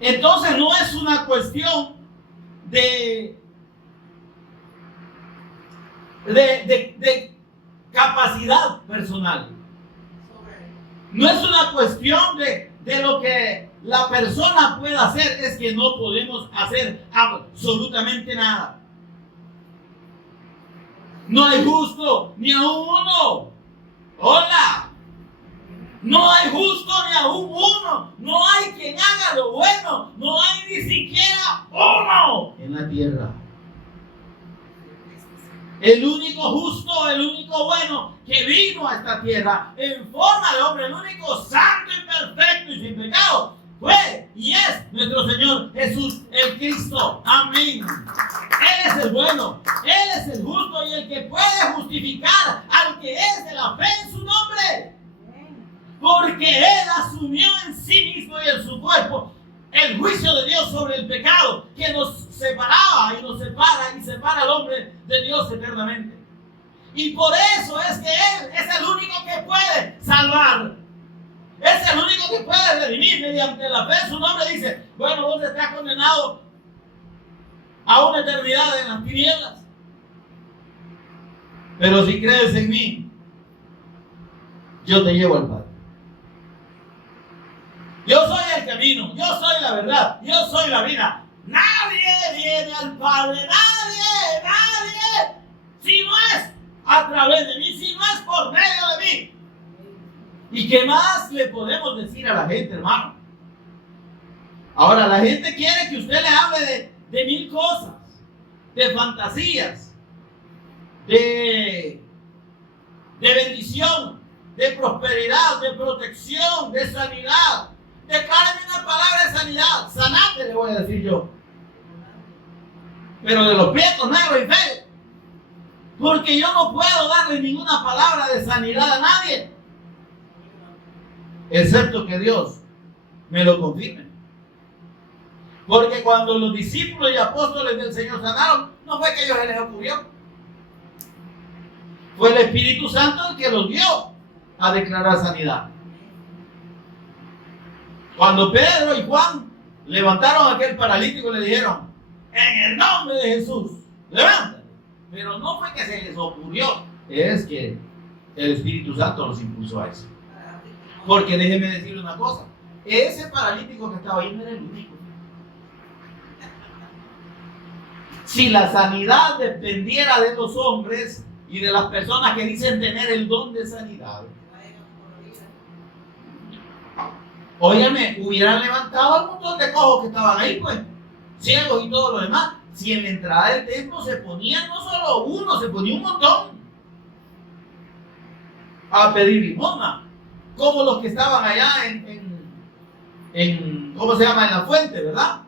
Entonces no es una cuestión de capacidad personal. No es una cuestión de lo que la persona pueda hacer, es que no podemos hacer absolutamente nada. No hay justo ni a uno. Hola. No hay justo ni a uno. No hay quien haga lo bueno. No hay ni siquiera uno en la tierra. El único justo, el único bueno que vino a esta tierra en forma de hombre, el único santo y perfecto y sin pecado, fue y es nuestro Señor Jesús el Cristo. Amén. Él es el bueno, Él es el justo y el que puede justificar al que es de la fe en su nombre. Porque Él asumió en sí mismo y en su cuerpo el juicio de Dios sobre el pecado que nos separaba y nos separa y separa al hombre de Dios eternamente. Y por eso es que Él es el único que puede salvar. Es el único que puede redimir mediante la fe en su nombre. Dice, bueno, vos estás condenado a una eternidad en las tinieblas. Pero si crees en mí, yo te llevo al Padre. Yo soy el camino, yo soy la verdad, yo soy la vida. Nadie viene al Padre, nadie, si no es a través de mí, si no es por medio de mí. ¿Y qué más le podemos decir a la gente, hermano? Ahora, la gente quiere que usted le hable de mil cosas, de fantasías, de bendición, de prosperidad, de protección, de sanidad. Declárame una palabra de sanidad. Sanate, le voy a decir yo. Pero de los vientos negros y feos. Porque yo no puedo darle ninguna palabra de sanidad a nadie. Excepto que Dios me lo confirme. Porque cuando los discípulos y apóstoles del Señor sanaron, no fue que a ellos se les ocurrió. Fue el Espíritu Santo el que los dio a declarar sanidad. Cuando Pedro y Juan levantaron a aquel paralítico, le dijeron, en el nombre de Jesús, levántate. Pero no fue que se les ocurrió, es que el Espíritu Santo los impulsó a eso. Porque déjeme decirle una cosa, ese paralítico que estaba ahí no era el único. Si la sanidad dependiera de los hombres y de las personas que dicen tener el don de sanidad, óigame, hubieran levantado al montón de cojos que estaban ahí, pues, ciegos y todo lo demás. Si en la entrada del templo se ponían no solo uno, se ponía un montón a pedir limosna, como los que estaban allá en ¿cómo se llama? En la fuente, ¿verdad?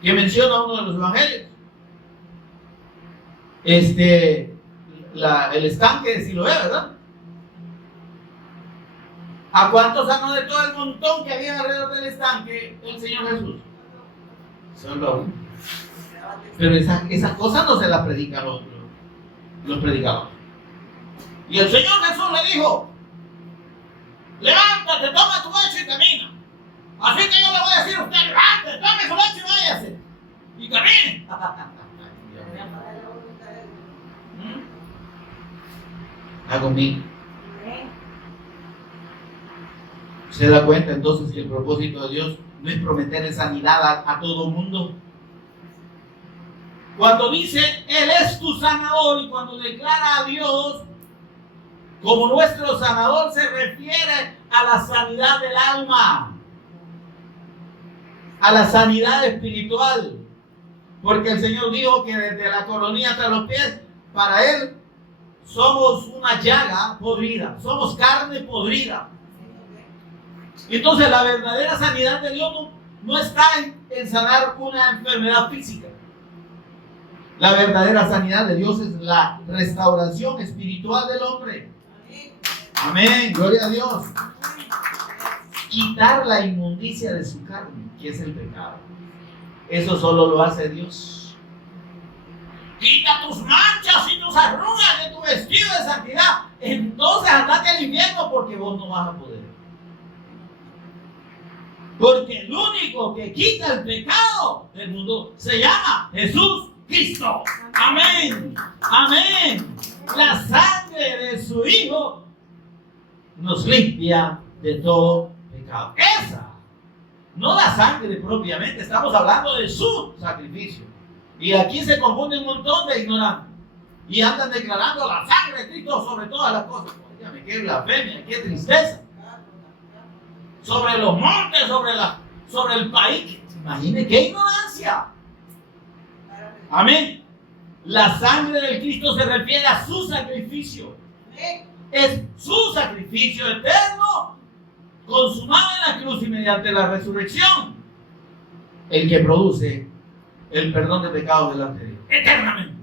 Que menciona uno de los evangelios. El estanque de Siloé, ¿verdad? ¿A cuántos sanó de todo el montón que había alrededor del estanque el Señor Jesús? Solo a uno. Pero esa cosa no se la predican los predicadores. Y el Señor Jesús le dijo, levántate, toma tu lecho y camina. Así que yo le voy a decir a usted, levántate, tome su lecho y váyase. Y camine. conmigo. ¿Se da cuenta entonces que el propósito de Dios no es prometerle sanidad a todo el mundo? Cuando dice Él es tu sanador y cuando declara a Dios como nuestro sanador, se refiere a la sanidad del alma, a la sanidad espiritual, porque el Señor dijo que desde la coronilla hasta los pies, para Él somos una llaga podrida, somos carne podrida. Entonces la verdadera sanidad de Dios no está en sanar una enfermedad física. La verdadera sanidad de Dios es la restauración espiritual del hombre. Amén, gloria a Dios. Quitar la inmundicia de su carne, que es el pecado. Eso solo lo hace Dios. Quita tus manchas y tus arrugas de tu vestido de santidad. Entonces andate al infierno porque vos no vas a poder. Porque el único que quita el pecado del mundo se llama Jesús Cristo. Amén. Amén. La sangre de su Hijo nos limpia de todo pecado. Esa, no la sangre propiamente, estamos hablando de su sacrificio. Y aquí se confunde un montón de ignorantes y andan declarando la sangre de Cristo sobre todas las cosas. Óigame, qué blasfemia, qué tristeza. Sobre los montes, sobre el país. Imagine qué ignorancia. Amén. La sangre del Cristo se refiere a su sacrificio. Es su sacrificio eterno, consumado en la cruz y mediante la resurrección, el que produce el perdón de pecados delante de Dios eternamente.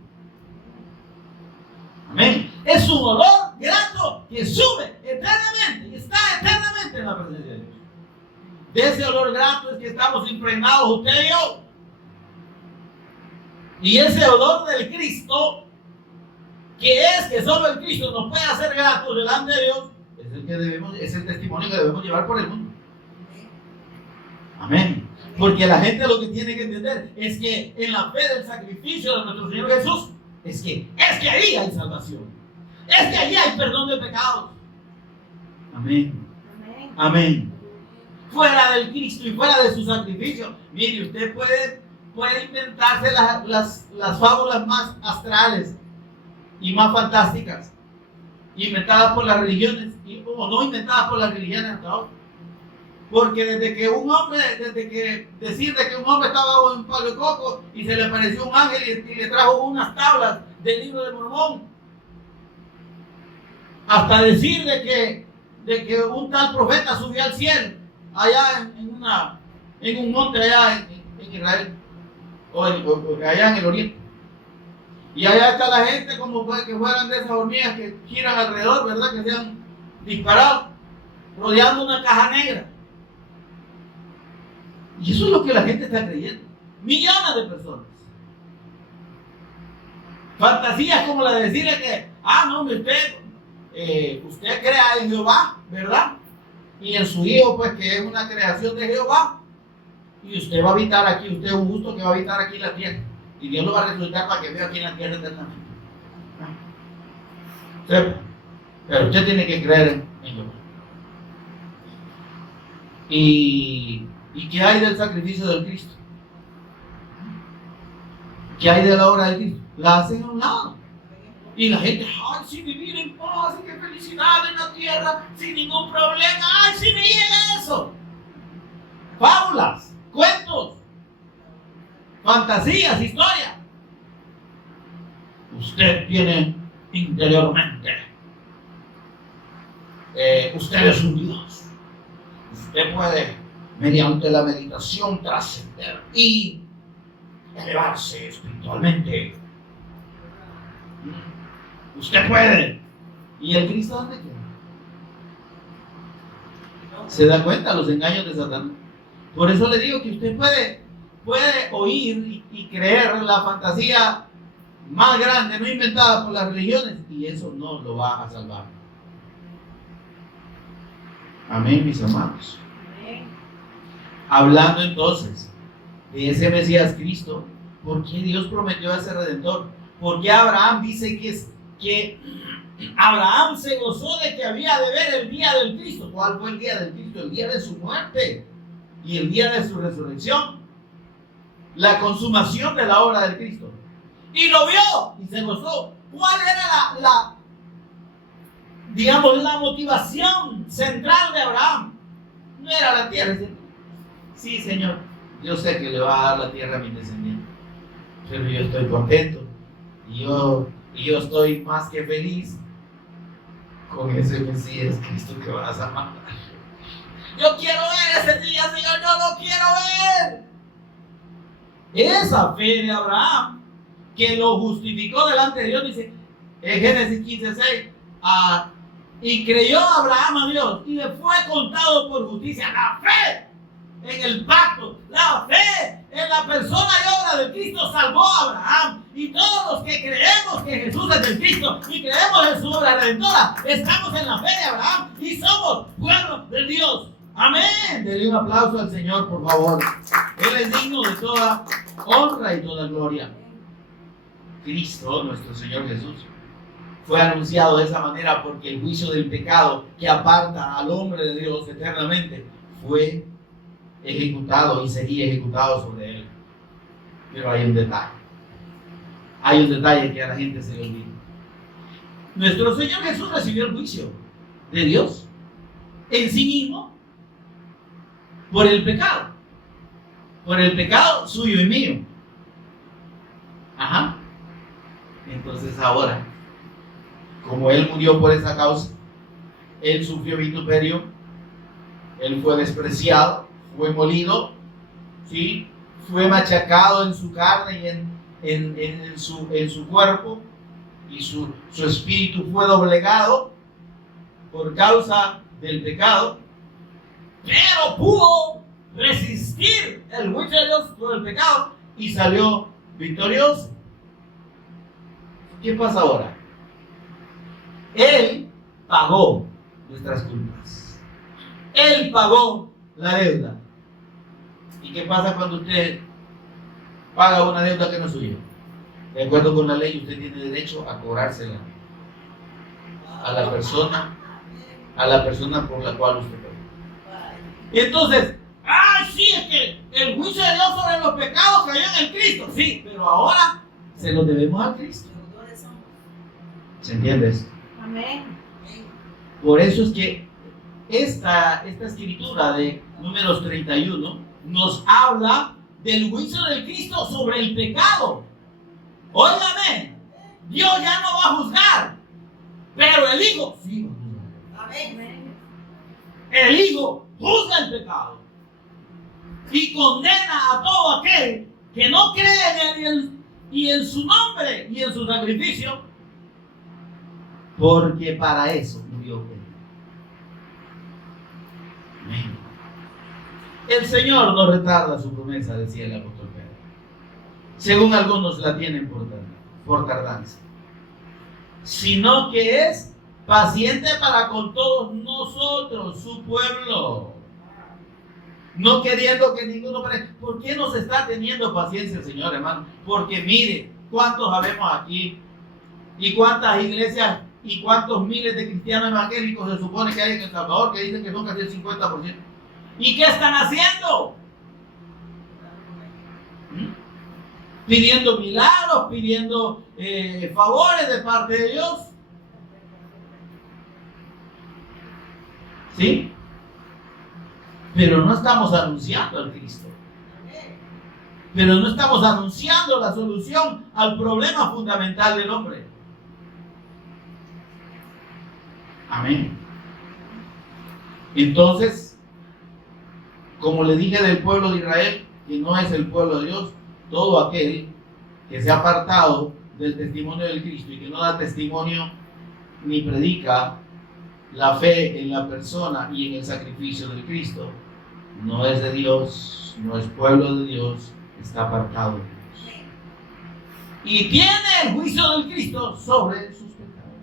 Amén. Es un olor grato que sube eternamente y está eternamente en la presencia de Dios. De ese olor grato es que estamos impregnados usted y yo. Y ese olor del Cristo, que solo el Cristo nos puede hacer gratos delante de Dios, es el testimonio que debemos llevar por el mundo. Amén. Porque la gente lo que tiene que entender es que en la fe del sacrificio de nuestro Señor Jesús, es que ahí hay salvación. Es que allí hay perdón de pecados. Amén. Amén. Fuera del Cristo y fuera de su sacrificio, mire, usted puede inventarse las fábulas más astrales y más fantásticas, inventadas por las religiones o no inventadas por las religiones hasta ahora. Porque decir que un hombre estaba bajo un palo de coco y se le apareció un ángel y le trajo unas tablas del libro de Mormón, hasta decir de que un tal profeta subió al cielo allá en un monte allá en Israel o allá en el oriente, y allá está la gente como que fueran de esas hormigas que giran alrededor, ¿verdad? Que se han disparado rodeando una caja negra. Y eso es lo que la gente está creyendo. Millones de personas. Fantasías como la de decirle que, no, usted crea en Jehová, ¿verdad? Y en su Hijo, pues, que es una creación de Jehová. Y usted va a habitar aquí, usted es un justo que va a habitar aquí en la tierra. Y Dios lo va a resucitar para que viva aquí en la tierra eternamente. Pero usted tiene que creer en Jehová. ¿Y qué hay del sacrificio del Cristo? ¿Qué hay de la obra de Cristo? La hacen a un lado. Y la gente, ay, sí, vivir en paz, y qué felicidad en la tierra, sin ningún problema, ay, sí me llega eso. Fábulas, cuentos, fantasías, historias. Usted tiene interiormente, usted es un Dios. Usted puede, mediante la meditación, trascender y elevarse espiritualmente. Usted puede. ¿Y el Cristo dónde queda? ¿Se da cuenta los engaños de Satanás? Por eso le digo que usted puede oír y creer la fantasía más grande, no inventada por las religiones, y eso no lo va a salvar. Amén, mis amados. Hablando entonces de ese Mesías Cristo, ¿por qué Dios prometió a ese Redentor? ¿Por qué Abraham dice que Abraham se gozó de que había de ver el día del Cristo. ¿Cuál fue el día del Cristo? El día de su muerte y el día de su resurrección. La consumación de la obra del Cristo. Y lo vio y se gozó. ¿Cuál era la motivación central de Abraham? No era la tierra. Sí, Señor, yo sé que le va a dar la tierra a mis descendientes, pero yo estoy contento y yo estoy más que feliz con ese Mesías Cristo que vas a mandar. Yo quiero ver ese día, Señor, yo lo quiero ver. Esa fe de Abraham que lo justificó delante de Dios, dice en Génesis 15:6, y creyó Abraham a Dios y le fue contado por justicia. La fe en el pacto, la fe en la persona y obra de Cristo salvó a Abraham. Y todos los que creemos que Jesús es el Cristo y creemos en su obra redentora, estamos en la fe de Abraham y somos pueblo de Dios. Amén. Denle un aplauso al Señor, por favor. Él es digno de toda honra y toda gloria. Cristo, nuestro Señor Jesús, fue anunciado de esa manera porque el juicio del pecado que aparta al hombre de Dios eternamente fue ejecutado y sería ejecutado sobre él. Pero hay un detalle. Hay un detalle que a la gente se le olvida. Nuestro Señor Jesús recibió el juicio de Dios en sí mismo por el pecado suyo y mío. Ajá. Entonces ahora, como Él murió por esa causa, Él sufrió vituperio, Él fue despreciado, fue molido, ¿sí? Fue machacado en su carne y en su cuerpo, y su espíritu fue doblegado por causa del pecado, pero pudo resistir el juicio de Dios por el pecado y salió victorioso. ¿Qué pasa ahora? Él pagó nuestras culpas. Él pagó la deuda. ¿Y qué pasa cuando usted paga una deuda que no es suya? De acuerdo con la ley, usted tiene derecho a cobrársela a la persona por la cual usted pagó. Y entonces, sí, es que el juicio de Dios sobre los pecados cayó en el Cristo. Sí, pero ahora se lo debemos a Cristo. ¿Se entiende eso? Amén. Por eso es que esta escritura de Números 31 nos habla del juicio del Cristo sobre el pecado. Óigame, Dios ya no va a juzgar, pero el Hijo sí va a juzgar. Amén. El Hijo juzga el pecado y condena a todo aquel que no cree en Él y en su nombre y en su sacrificio, porque para eso murió Él. Amén. El Señor no retarda su promesa, decía el apóstol Pedro. Según algunos la tienen por tardanza, sino que es paciente para con todos nosotros, su pueblo, no queriendo que ninguno perezca. ¿Por qué nos está teniendo paciencia el Señor, hermano? Porque mire cuántos habemos aquí y cuántas iglesias y cuántos miles de cristianos evangélicos se supone que hay en El Salvador, que dicen que son casi el 50%. ¿Y qué están haciendo? Pidiendo milagros, pidiendo favores de parte de Dios. ¿Sí? Pero no estamos anunciando al Cristo. Pero no estamos anunciando la solución al problema fundamental del hombre. Amén. Entonces, como le dije del pueblo de Israel, que no es el pueblo de Dios, todo aquel que se ha apartado del testimonio del Cristo y que no da testimonio ni predica la fe en la persona y en el sacrificio del Cristo, no es de Dios, no es pueblo de Dios, está apartado de Dios. Y tiene el juicio del Cristo sobre sus pecados.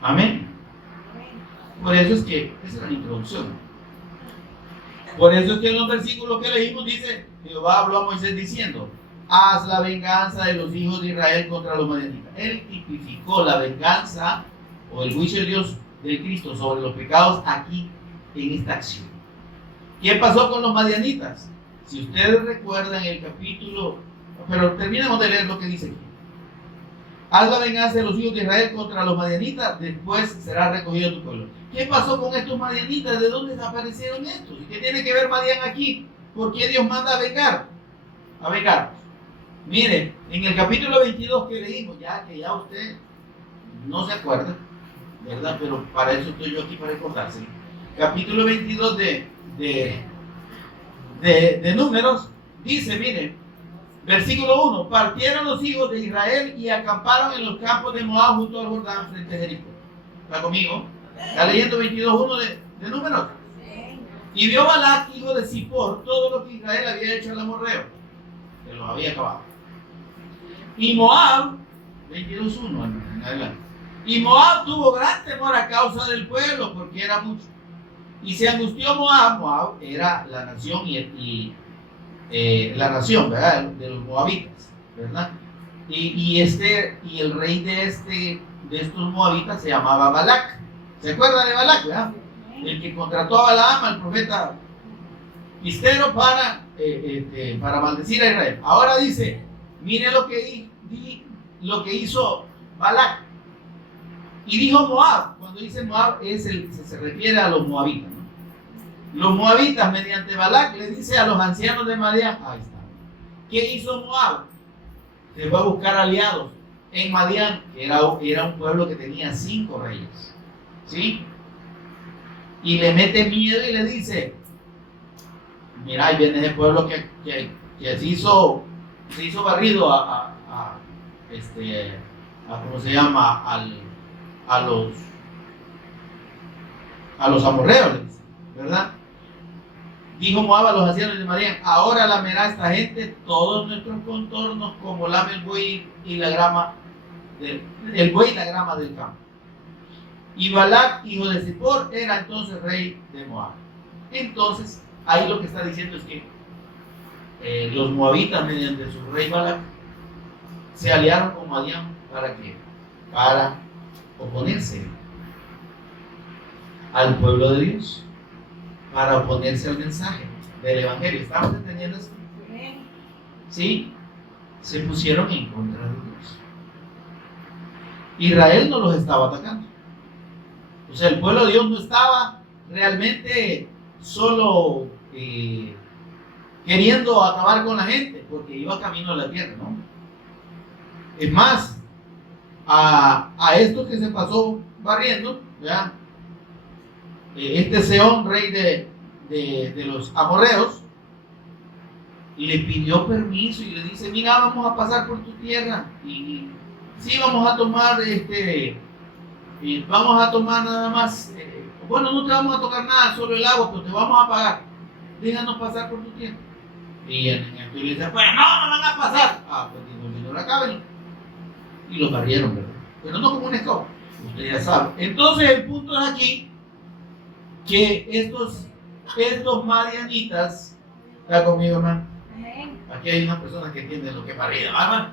Amén. Por eso es que esa es la introducción. Por eso es que en los versículos que leímos dice, Jehová habló a Moisés diciendo, haz la venganza de los hijos de Israel contra los madianitas. Él tipificó la venganza o el juicio de Dios del Cristo sobre los pecados aquí en esta acción. ¿Qué pasó con los madianitas? Si ustedes recuerdan el capítulo, pero terminemos de leer lo que dice aquí. Haz la venganza de los hijos de Israel contra los madianitas, después será recogido tu pueblo. ¿Qué pasó con estos madianitas? ¿De dónde desaparecieron estos? ¿Y qué tiene que ver Madián aquí? ¿Por qué Dios manda a vengar? A vengarlos. Mire, en el capítulo 22 que leímos, ya usted no se acuerda, ¿verdad? Pero para eso estoy yo aquí, para recordarse. Capítulo 22 de Números, dice, mire, versículo 1, partieron los hijos de Israel y acamparon en los campos de Moab junto al Jordán frente a Jericó. ¿Está conmigo? ¿Está leyendo 22.1 de Números? Y vio Balac, hijo de Zippor, todo lo que Israel había hecho al amorreo, que los había acabado. Y Moab, 22.1 en adelante. Y Moab tuvo gran temor a causa del pueblo, porque era mucho. Y se angustió Moab. Moab era la nación la nación, ¿verdad? De los moabitas, ¿verdad? Y el rey de estos moabitas se llamaba Balac. ¿Se acuerda de Balac, verdad? El que contrató a Balaam, al profeta pistero, para maldecir a Israel. Ahora dice, mire lo que hizo Balac. Y dijo Moab. Cuando dice Moab se refiere a los moabitas, ¿no? Los moabitas, mediante Balac, le dice a los ancianos de Madián, ahí está. ¿Qué hizo Moab? Se fue a buscar aliados en Madián, que era un pueblo que tenía 5 reyes, ¿sí? Y le mete miedo y le dice, mira, ahí viene ese pueblo que se hizo barrido ¿cómo se llama? A los amorreos, ¿verdad? Dijo Moab a los ancianos de Madián, ahora lamerá esta gente todos nuestros contornos como lame el buey y la grama del campo. Y Balac, hijo de Zippor, era entonces rey de Moab. Entonces, ahí lo que está diciendo es que los moabitas, mediante su rey Balac, se aliaron con Madián. ¿Para qué? Para oponerse al pueblo de Dios, para oponerse al mensaje del Evangelio. ¿Estamos entendiendo esto? Sí, se pusieron en contra de Dios. Israel no los estaba atacando. O sea, el pueblo de Dios no estaba realmente solo queriendo acabar con la gente, porque iba camino a la tierra, ¿no? Es más, a esto que se pasó barriendo, ¿ya? Sehón, rey de los amorreos, le pidió permiso y le dice, mira, vamos a pasar por tu tierra y sí, vamos a tomar nada más, bueno, no te vamos a tocar nada, solo el agua, pero te vamos a pagar, déjanos pasar por tu tierra. Y el tú le dice, pues no van a pasar. Pues dijo el Señor, acaben. Y lo barrieron, ¿verdad? Pero no como un escoba, usted ya sabe. Entonces el punto es aquí que estos madianitas, ¿está conmigo, hermano? Aquí hay una persona que entiende lo que es barrido, hermano.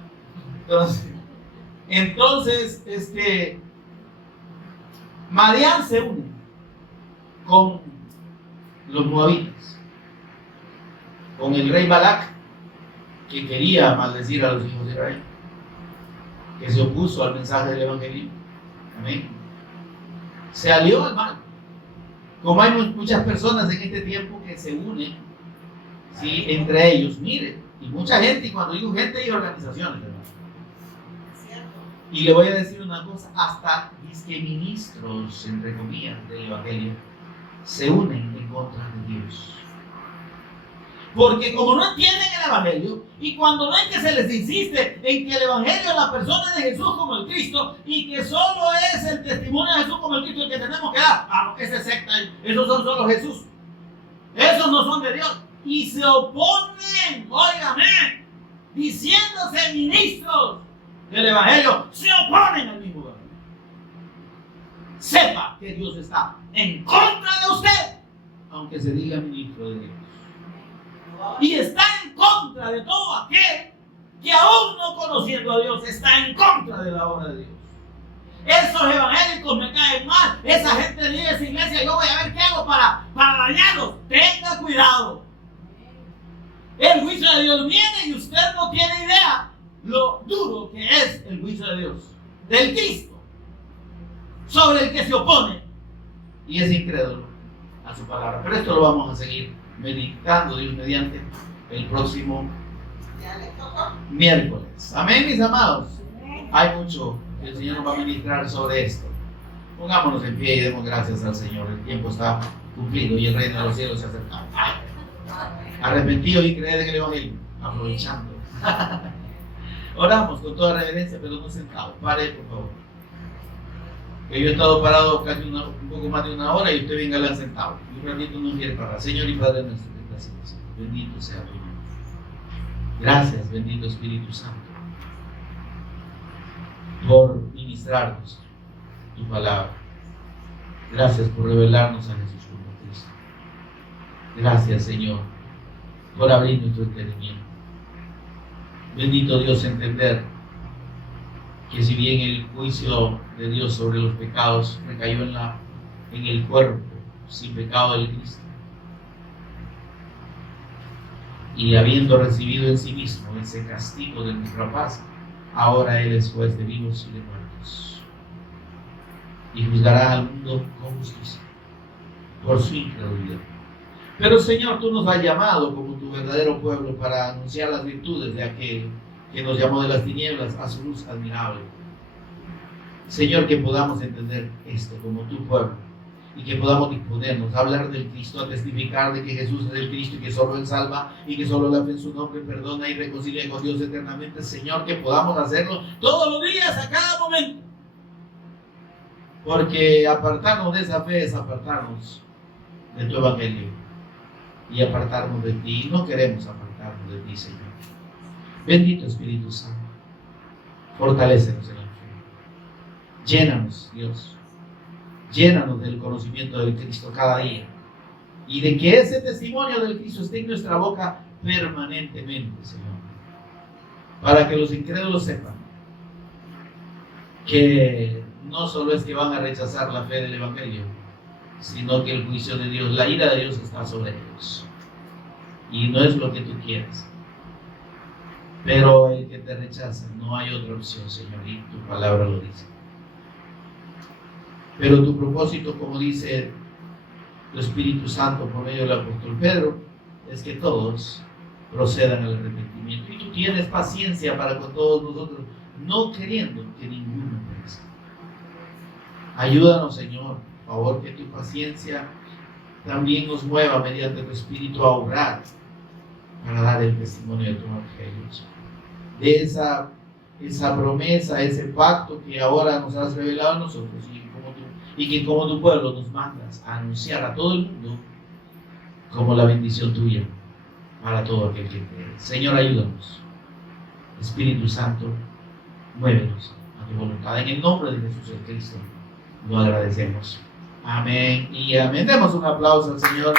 Entonces, Madián se une con los moabitas, con el rey Balac, que quería maldecir a los hijos de Israel, que se opuso al mensaje del Evangelio. Amén. Se alió al mal. Como hay muchas personas en este tiempo que se unen, ¿sí?, entre ellos, mire, y mucha gente, y cuando digo gente, y organizaciones, ¿verdad? Y le voy a decir una cosa, hasta ministros, entre comillas, del Evangelio, se unen en contra de Dios. Porque como no entienden el Evangelio, y cuando ven que se les insiste en que el Evangelio es la persona de Jesús como el Cristo, y que solo es el testimonio de Jesús como el Cristo el que tenemos que dar, ese secta, esos son solo Jesús, esos no son de Dios, y se oponen, óigame, diciéndose ministros del Evangelio, se oponen al mismo Evangelio. Sepa que Dios está en contra de usted, aunque se diga ministro de Dios. Y está en contra de todo aquel que aún no conociendo a Dios está en contra de la obra de Dios. Esos evangélicos me caen mal, esa gente de esa iglesia, yo voy a ver qué hago para dañarlos. Tenga cuidado. El juicio de Dios viene y usted no tiene idea lo duro que es el juicio de Dios, del Cristo, sobre el que se opone y es incrédulo a su palabra. Pero esto lo vamos a seguir meditando, Dios mediante, el próximo miércoles. Amén, mis amados. Hay mucho que el Señor nos va a ministrar sobre esto. Pongámonos en pie y demos gracias al Señor. El tiempo está cumplido y el reino de los cielos se acerca. Arrepentido y creer en el Evangelio, aprovechando. Oramos con toda reverencia, pero no sentados. Pare, por favor. Que yo he estado parado casi un poco más de una hora y usted venga sentado. Y un ratito no quiere parar. Señor y Padre nuestro, gracias. Bendito sea tu nombre. Gracias, bendito Espíritu Santo, por ministrarnos tu palabra. Gracias por revelarnos a Jesús como Cristo. Gracias, Señor, por abrir nuestro entendimiento. Bendito Dios, entender que si bien el juicio de Dios sobre los pecados recayó en el cuerpo sin pecado del Cristo, y habiendo recibido en sí mismo ese castigo de nuestra paz, ahora Él es juez de vivos y de muertos, y juzgará al mundo con justicia por su incredulidad. Pero Señor, tú nos has llamado como tu verdadero pueblo para anunciar las virtudes de aquel que nos llamó de las tinieblas a su luz admirable. Señor, que podamos entender esto como tu pueblo y que podamos disponernos a hablar del Cristo, a testificar de que Jesús es el Cristo y que solo Él salva y que solo la fe en su nombre perdona y reconcilia con Dios eternamente. Señor, que podamos hacerlo todos los días, a cada momento, porque apartarnos de esa fe es apartarnos de tu Evangelio y apartarnos de ti. No queremos apartarnos de ti, Señor. Bendito Espíritu Santo, fortalécenos en la fe. Llénanos, Dios. Llénanos del conocimiento del Cristo cada día y de que ese testimonio del Cristo esté en nuestra boca permanentemente, Señor, para que los incrédulos sepan que no solo es que van a rechazar la fe del Evangelio, sino que el juicio de Dios, la ira de Dios está sobre ellos y no es lo que tú quieres. Pero el que te rechaza, no hay otra opción, Señor, y tu palabra lo dice. Pero tu propósito, como dice el Espíritu Santo por medio del apóstol Pedro, es que todos procedan al arrepentimiento. Y tú tienes paciencia para con todos nosotros, no queriendo que ninguno perezca. Ayúdanos, Señor, por favor, que tu paciencia también nos mueva mediante tu Espíritu a obrar para dar el testimonio de tu Evangelio. De esa promesa, ese pacto que ahora nos has revelado a nosotros y que como tu pueblo nos mandas a anunciar a todo el mundo como la bendición tuya para todo aquel que cree. Señor, ayúdanos. Espíritu Santo, muévenos a tu voluntad. En el nombre de Jesús el Cristo lo agradecemos. Amén y amén. Demos un aplauso al Señor.